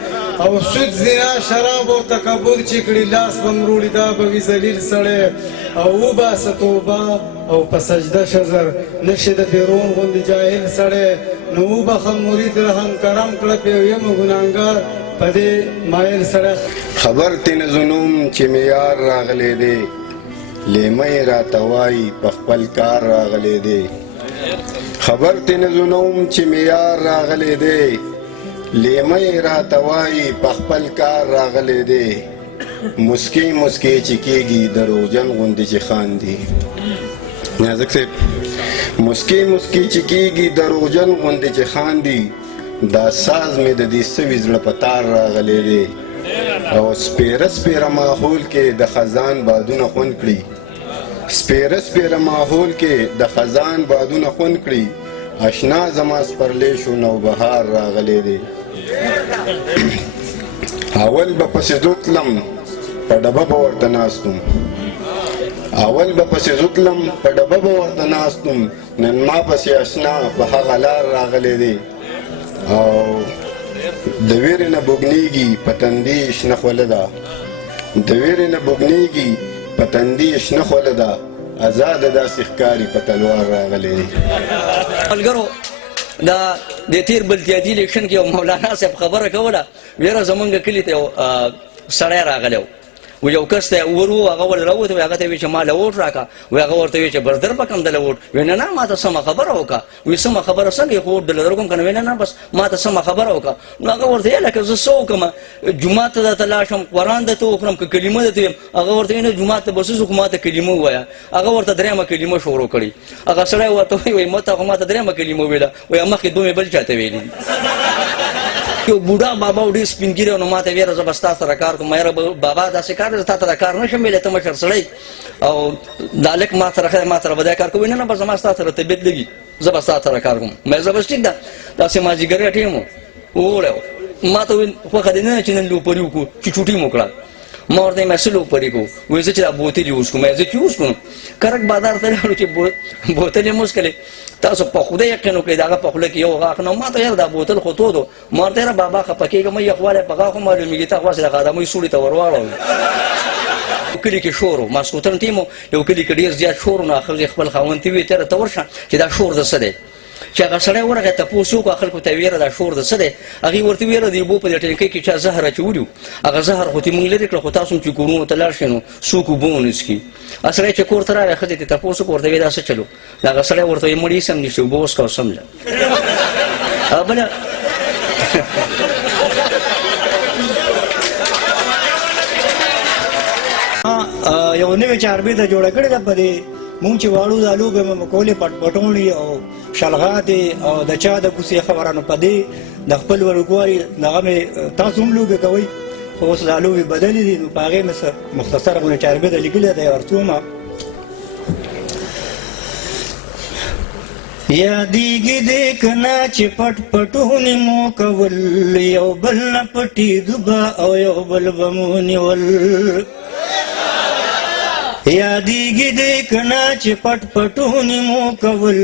او سود زنا شراب او تکبر چې کړي لاس به مروړي دا به وي ذلیل سړی او وباسه توبه او په سجده شزر نشي د فرعون غوندې جاهل سړی نو وبخه مرید رحم کرم کړه په یم ګناهګار په دې مایل سړی خبر تین زنوم چې معیار راغلی دی لیمه یې راته وایي په خپل کار راغلی دی خبر تین زنوم چې معیار راغلی دی لیمه یې راته وایي په خپل کار راغلی دی مسکی مسکی چې کېږي دروغجن غوندې چې خاندي نازک صاحب مسکی مسکی چې کېږي دروغجن غوندې چې خاندي دا ساز مې د دې سوي زړه په تار راغلی دی او سپیره سپیره ماحول کې د خزان بادونه خوند کړي سپیره سپیره ماحول کې د خزان بادونه خوند کړي اشنا زما سپرلی شو نوبهار راغلی دی اول به پسې زوتلم په ډبه به ورته ناستم اول به پسې زوتلم په ډبه به ورته ناستم نن ما پسې اشنا په هغه لار راغلی دی او د ویرې نه بوږنېږي په تندي شنه خوله ده د ویرې نه بوږنېږي په تندي شنه خوله ده ازاده داسې ښکاري په تلوار راغلی دی ملګرو دا د تیر بلدیاتي الیکشن کې یو مولانا صاحب خبره کوله ویره زمونږ کلي ته یو سړی راغلی و و یو کس ته ورو هغه ول راوته هغه ته وی چې مال ووټ راکا و هغه ورته وی چې بردر پکم دل ووټ وینه نه ما ته سم خبره وکا وی سم خبره څنګه خو دل درکم کنه وینه نه بس ما ته سم خبره وکا نو هغه ورته لکه زه سو کوم جمعه ته تلاشم قران ته وکړم ک کلمه ته هغه ورته نه جمعه ته بس زه کومه ته کلمه وایا هغه ورته درېمه کلمه شروع کړي هغه سړی ورته وی مته کومه ته درېمه کلمه ویله و مخکې دوه بل چاته ویلي یو بوډا بابا وډي سپینګیره نو ماته ویره زبستا سره کار کوم مېره بابا دا سکار ته ته کار نشم ویله ته مشر سړی او دالک ما سره ما سره بده کار کوي نه بس ما سره ته بدلږي زبستا سره کار کوم مې زبست ټیک دا سه ما جګره ټیمو وړو ما ته خو خدینه چې نن لو پریو کو چې چټي موکړه ما ورته مسلو پرې کو وې چې دا بوتل یوز کوم زه چې یوز کوم کرک بازار ته لاړو چې بوتل یې مسکله تاسو په خوده یقین وکړئ دا په خوله کې یو غاښ نو ما ته یار دا بوتل خو تو دو ما ته بابا خپکیږم مې خواله په غاښ معلومیږي تا خاصه خدامې سوري ته ورواړو کلی کې شور ما سکوتن ټیمو یو کلی کې ډیر زیات شور نه خپل خاوند تی وی تر ته ورشه چې دا شور د څه دی چې هغه سړی ورغه تاسو کو خلکو ته ویره دا شور د څه دی هغه ورته ویره دی بو په ټینګ کې چې زهر چولیو هغه زهر خو تی مونږ لري کړو خو تاسو چې کورونو ته لاړ شنو سوکو بونس کی اسره چې کور تر راغه خدای ته تاسو ورته ویدا څه چلو هغه سړی ورته مړی سم نشو بوس کو سمله ابل یو نوې چاربې ته جوړه کړې ده په دې مونږ چې واړو د لوبې مکولې پټپټونې او شلغاتې او د چا د کوڅې خبرانو په دې د خپل ورکوالي دغه مې تاسو هم لوبې کوئ خو اوس دا لوبې بدلې دي نو په هغې مې مختصره غونې چاربې ته لیکلې ده ورڅومه یادېږي دې که نه چې پټ پټونې مو کول یو بل نه پټېدو به او یو بل به مو نیول یادېږي دې که نه چې پټ پټونې مو کول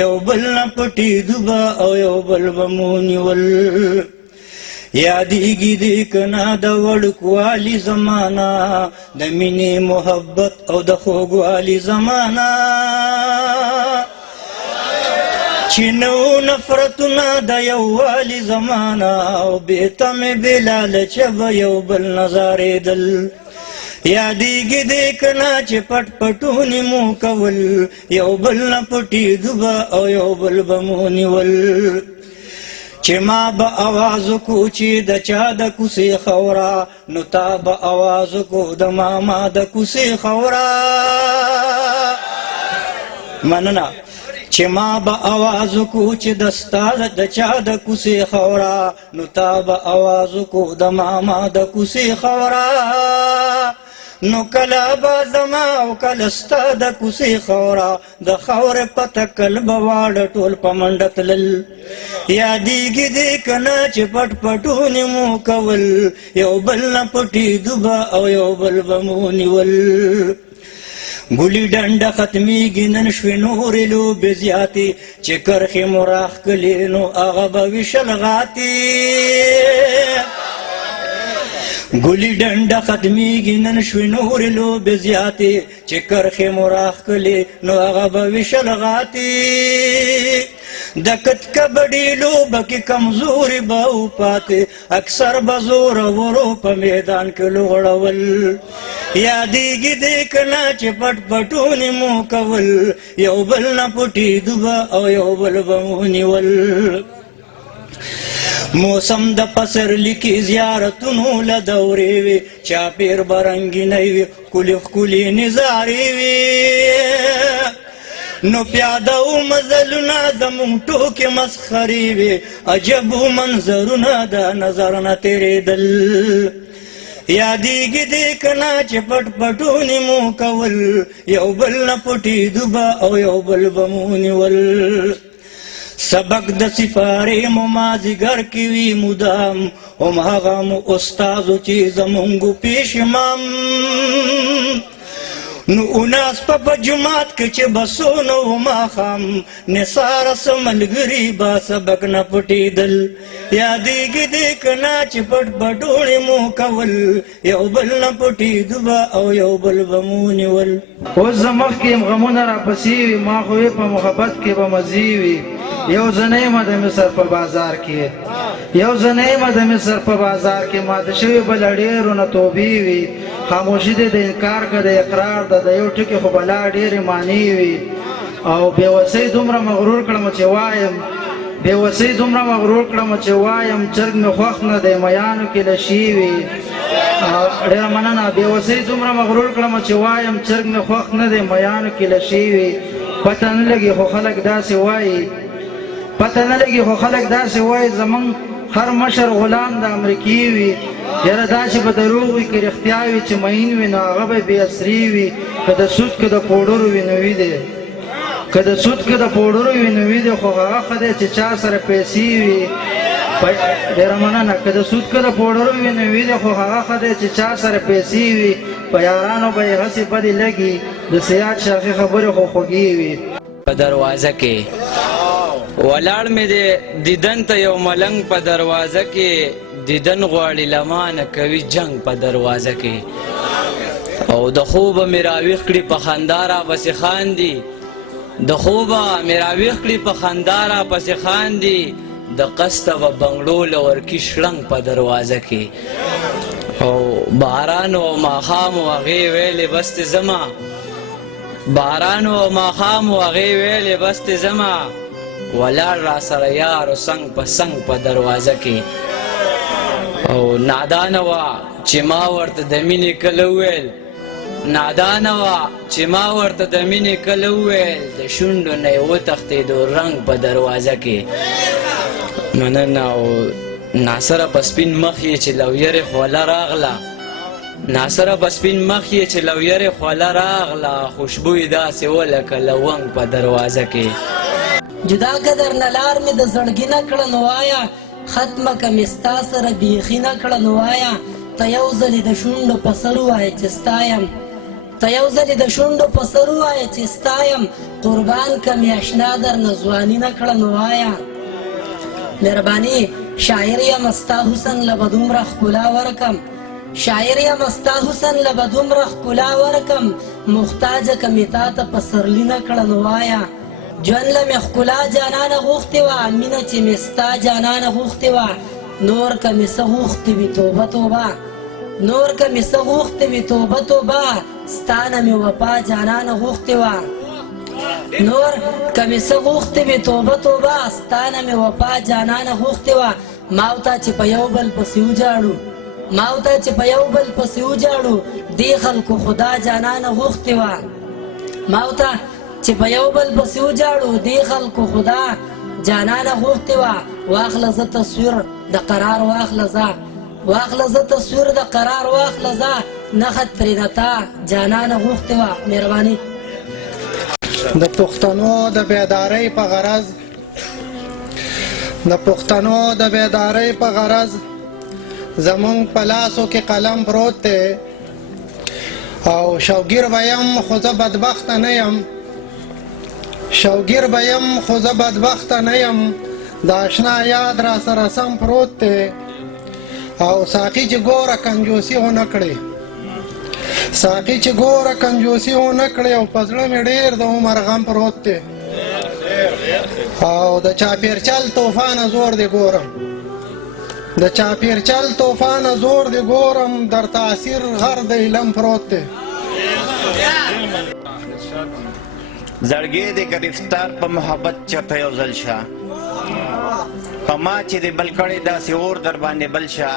یو بل نه پټېدو به او یو بل به مو نیول یادېږي دې که نه د وړوکوالي زمانه د مینې محبت او د خوږوالي زمانه چې نو نفرتونه د یووالي زمانه او بې تمې بې لالچه به یو بل نظارېدل یادېږي دې که نه چې پټ پټونې مو کول یو بل نه پټېدو به او یو بل به مو نیول چې ما به اواز وکړو چې د چا د کوڅې خوره نو تا به اواز وکړو د ماما د کوڅې خوره مننه چې ما به اواز وکړو چې د ستا د چا د کوڅې خوره نو تا به اواز وکړو د ماما د کوڅې خوره نو کله به زما او کله ستا د کوڅې خوره د خاورې په تکل به واړه ټول په منډه تلل یادېږي دې که نه چې پټ پټونې مو کول یو بل نه پټېدو به او یو بل به مو نیول ګلي ډنډه ختمېږي نن شوې نورې لوبې زیاتې چې کرښې مو راښکلې نو هغه به وي شلغاتې ګلي ډنډه ختمېږي نن شوې نورې لوبې زیاتې چې کرښې مو راښکلې نو هغه به وي شلغاتې د کت کبډي لوبه کې کمزوري به وپاتې اکثر به زورورو په میدان کې لوغړول یادېږي دې که نه چې پټ پټونې مو کول یو بل نه پټېدو به او یو بل به مو نیول موسم د پسرلي کې زیارتونو له دورې وي چاپېر به رنګینۍ وي ښکلې ښکلې نظارې وي نو پیاده و مزلونه زمونږ ټوکې مسخرې وي عجب و منظرونه د نظر نه تېرېدل یادېږي دې که نه چې پټ پټونې مو کول یو بل نه پټېدو به او یو بل به مو نیول سبق د سفارې مو مازدیګر کې وي مدام هم هغه مو استازو چې زمونږ پیش امام نو اوناس په جماعت کې چې بسونه و ماښام نثاره څه ملګري به سبق نه پټېدل یادېږي دې که نه چې پټ پټونې مو کول یو بل نه پټېدو به او یو بل به مو نیول اوس زه مخکې یم غمونه راپسې وي ما خو په محبت کې به مزې وي یو زنه یم د مصر په بازار کې یو زنه یم د مصر په بازار کې ماته شوي به له ډېرو نه توبې وي خاموشي دې د انکار که د اقرار ده د یو ټکي خو بلا ډېرې معنی وي او بېوسۍ دومره مغرور کړم چې وایم بېوسۍ دومره مغرور کړم چې وایم چرګ مې خوښ نه دی میانو کې لشي وي ډېره مننه بېوسۍ دومره مغرور کړم چې وایم چرګ مې خوښ نه دی میانو کې لشي وي پته نه لګي خو خلک داسې وایي پته نه لګي خو خلک داسې وایي زمونږ هر مشر غلام د امریکې وي یاره داسې به دروغ وي که رښتیا وي چې مین وي نو هغه به بې اثري وي که د سود که د پوډرو وي نو وي دی که د سود که د پوډرو وي نو وي دی خو هغه ښه دی چې چا سره پیسې وي ډېره مننه که د سود که د پوډرو وي نو وي دی خو هغه ښه دی چې چا سره پیسې وي په یارانو به یې هسې بدې لګي د سیاد شاخي خبرې خو خوږې وي په دروازه کې ولاړ مې دی دیدن ته یو ملنګ په دروازه کې دیدن غواړي لمانه کوي جنگ په دروازه کې او د خوبه مې راویښ کړي په خندا راپسې خاندي د خوبه مې راویښ کړي په خندا راپسې خاندي د قسطه به بنګړو له ورکي شړنګ په دروازه کې او باران او ماښام و هغې ویلې بستې زما باران او ماښام و هغې ویلې بستې زما ولاړ را سره یارو څنګ په څنګ په دروازه کې او نادانه وه چې ما ورته د مینې کله وویل نادانه وه چې ما ورته د مینې کله وویل د شونډو نه یې وتښتېدو رنګ په دروازه کې مننه او ناصره په سپین مخ یې چې لویرې خوله راغله ناصره په سپین مخ یې چې لویرې خوله راغله خوشبو یې داسې ولکه لونګ په دروازه کې جدا قدر نلار می د زړګي نه کړه نو وایا ختمه که مې ستا سره بیخي نه کړه نو وایا ته یو ځلې د شونډو په سر ووایه چې ستایم ته یو ځلې د شونډو په سر ووایه چې ستایم قربان که مې اشنا درنه ځواني نه کړه نو وایا مهرباني شاعر یم ستا حسن له به دومره ښکلا ورکم شاعر یم ستا حسن له به دومره ښکلا ورکم محتاجه که مې تا ته پسرلي نه کړه نو وایا ژوند له مې ښکلا جانانه غوښتې وه مینه چې مې ستا جانانه غوښتې وه نور که مې څه غوښتې وي توبه توبه نور که مې څه غوښتې وي توبه توبه ستا نه مې وفا جانانه غوښتې وه نور که مې څه غوښتې وي توبه توبه ستا نه مې وفا جانانه غوښتې وه ما او تا چې په یو بل پسې وجاړو ما او تا چې په یو بل پسې وجاړو دې خلکو خدا جانانه غوښتې وه ما او تا چې په یو بل پسې وجاړو دې خلکو خدا جانانه غوښتې وه واخله زه تصویر د قرار واخله زه واخله زه تصویر د قرار واخله زه نښت ترېنه تا جانانه غوښتې وه مهرباني د پښتنو د بیدارۍ په غرض د پښتنو د بیدارۍ په غرض زمونږ په لاسو کې قلم پروت دی او شوګیر به یم خو زه بدبخته نه یم شوګیر به یم خو زه بدبخته نه یم د اشنا یاد را سره سم پروت دی او ساقي چې ګوره کنجوسي ونه کړې ساقي چې ګوره کنجوسي ونه کړې او په زړه مې ډېر د عمر غم پروت دی او د چاپېرچل طوفانه زور دی ګورم د چاپېرچل طوفانه زور دی ګورم در تاثیر غر د علم پروت دی زړګی د گرفتار په محبت چرته یو ځل شه په ما چې د بل کړی داسې اور در باندې بل شه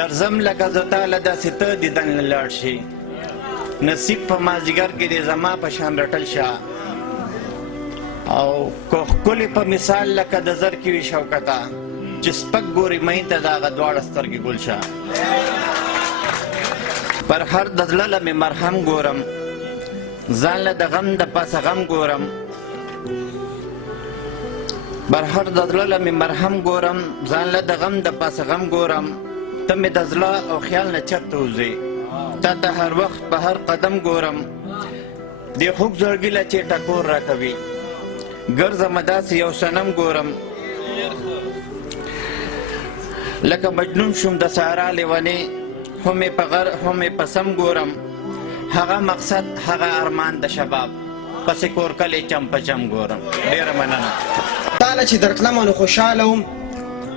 درځم لکه زه تاله داسې ته دیدن له لاړ شي نصیب په مازدیګر کې د زما په شان رټل شه او که ښکلې په مثال لکه د زر کې وي شوکته چې سپک ګوري مهین ته د هغه دواړه سترګې ګل شه پر هر د زړه له مې مرهم ګورم ځان له د غم د پاسه غم ګورم بر هر د زړه له مې مرهم ګورم ځان له د غم د پاسه غم ګورم ته مې د زړه او خیال نه چرته وځې تا ته هر وخت په هر قدم ګورم دې خوږ زړګي له چې ټکور راکوي ګرځمه داسې یو صنم ګورم لکه مجنون شوم د سارا لیونې هم یې په سم ګورم هغه مقصد هغه ارمان د شباب پسې کور کلی چم په چم ګورم ډېره مننه تاله چې درتلمه نو خوشحاله وم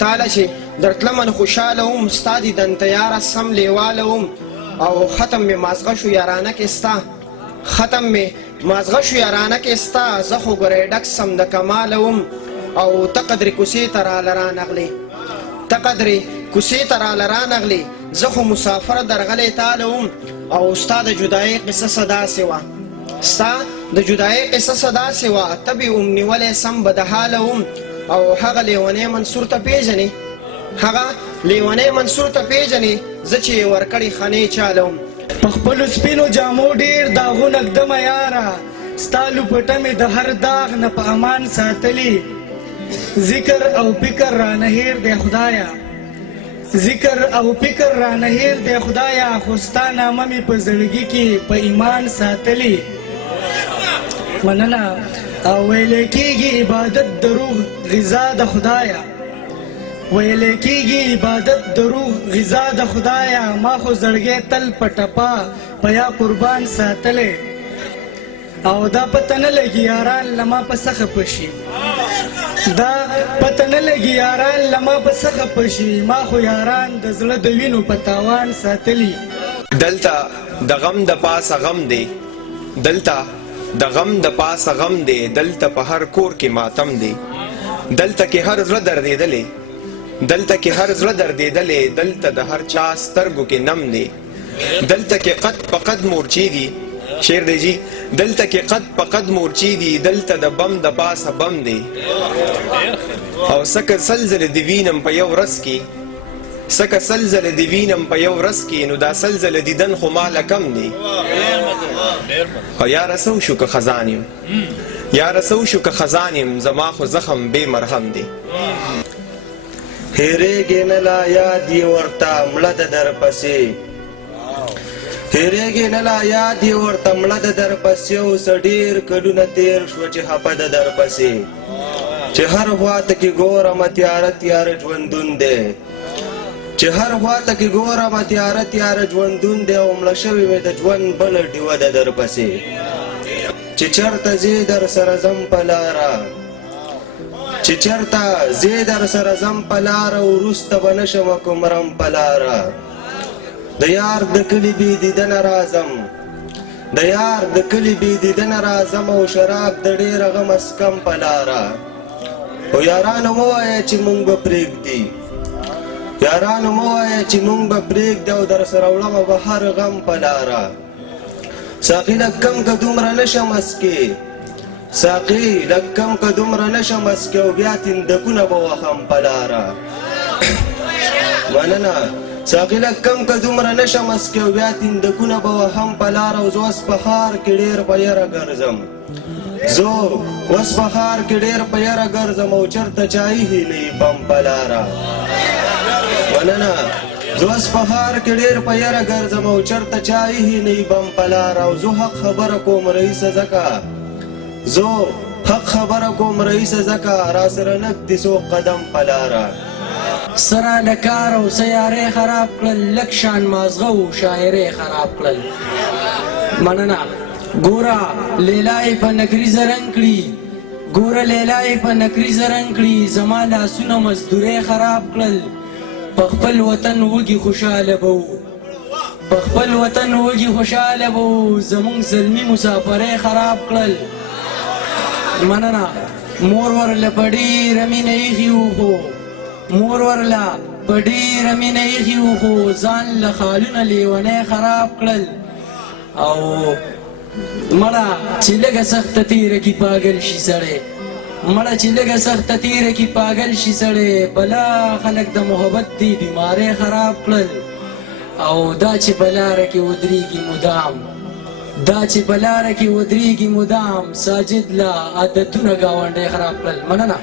تاله چې درتلمن خوشاله وم ستا دیدن ته یاره سم لیواله وم او ختم مې مازغه شو یارانه کې ستا ختم مې مازغه شو یارانه کې ستا زه خو ګورې ډک سم د کماله وم او ته قدرې کوڅې ته راله رانغلې ته قدرې کوڅې ته راله رانغلې زه خو مسافر درغلی تاله وم او ستا د جدایۍ قصه څه داسې وه ستا د جدایۍ قصه څه داسې وه ته بې وم نیولی سم بدحاله وم او هغه لیونی منصور ته پېژنې هغه لیونی منصور ته پېژنې زه چې یې ورکړې خنې چاله وم په خپلو سپینو جامو ډېر داغونه ږدمه یاره ستا لوپټه مې د هر داغ نه په امان ساتلي ذکر او فکر رانه هیر دی خدایا ذکر او فکر رانه هیر دی خدایا خو ستا نامه مې په زړګي کې په ایمان ساتلي مننه او ویلی کېږي عبادت د روح غذا د خدایا ویلی کېږي عبادت د روح غذا د خدایا ما خو زړګی تل په ټپه په یا قربان ساتلی او دا پته نه لګي یاران له ما په څه خفه شي دا پته نه لګي یاران له ما په څه خفه شي ما خو یاران د زړه د وینو په تاوان ساتلي دلته د غم د پاسه غم دی دلته د غم د پاسه غم دی دلته په هر کور کې ماتم دی دلته کې هر زړه دردېدلی دلته کې هر زړه دردېدلی دلته د هر چا سترګو کې نم دی دلته کې قد په قد مورچېږي شعر دی جی دلته کې قد په قد مورچېږي دلته د بم د پاسه بم دی او سکه سلزله د وینم په یو ورځ کې سکه سلزله د وینم په یو ورځ کې نو دا سلزله دیدن خو ماله کم دی او یاره څه وشو که خزان یم یاره څه وشو که خزان یم زما خو زخم بې مرهم دی هېرېږي نه لا یاد یې ورته مړه د درپسې هېرېږي نه لا یاد یې ورته مړه د درپسې اوس ډېر کلونه تېر شوه چې خفه د درپسې چې هر خواته کې ګورمه تیاره تیاره ژوندون دی چې هر خواته کې ګورمه تیاره تیاره ژوندون دی او مړه شوې مې د ژوند بله ډیوه ده درپسې چې چېرته ځې در سره ځم په لاره چې چېرته ځې در سره ځم په لاره وروسته به نه شمه کومرم په لاره د یار د کلي بې دیدنه راځم د یار د کلي بې دیدنه راځم او شراب د ډېره غمه څکم په لاره خو یارانو مه وایه چې مونږ به پرېږدي یارانو مه وایه چې مونږ به پرېږدي او در سره وړمه به هر غم په لاره ساقي لږ کم که دومره نه شم اسکې ساقي لږ کم که دومره نه شم اسکې او بیا تندکونه به وخم په لاره مننه ساقي لږ کم که دومره نه شم اسکې او بیا تندکونه به وهم په لاره او زه اوس په ښار کې ډېر په یره ګرځم زه اوس په ښار کې ډېر په یره ګرځم او چېرته چایي هیلۍ بم په لاره مننه زه اوس په ښار کې ډېر په یره ګرځم او چېرته چایي هیلۍ بم په لاره او زه حق خبره کوم رئیسه ځکه زه حق خبره کوم رئیسه ځکه راسره نږدې څو قدم په لاره سره لکار او سیارې خراب کړل لږ شان مازغه و شاعرې خراب کړل مننه ګوره لیلا یې په نکریزه رنګ کړي ګوره لیلا یې په نکریزه رنګ کړي زما لاسونه مزدورۍ خراب کړل په خپل وطن وږي خوشحاله به وو په خپل وطن وږي خوشحاله به وو زموږ زلمي مسافرۍ خراب کړل مننه مور ورله په ډېره مینه ایښي وو خو مور ورله په ډېره مینه ایښي وو خو ځان له خالونه لیونی خراب کړل او مړه چې لږه سخته تېره کي پاګل شي سړی مړه چې لږه سخته تېره کي پاګل شي سړی بلا خلک د محبت دی بیمارۍ خراب کړل او دا چې په لاره کې ودرېږي مدام دا چې په لاره کې ودرېږي مدام ساجد له عادتونه ګاونډی خراب کړل مننه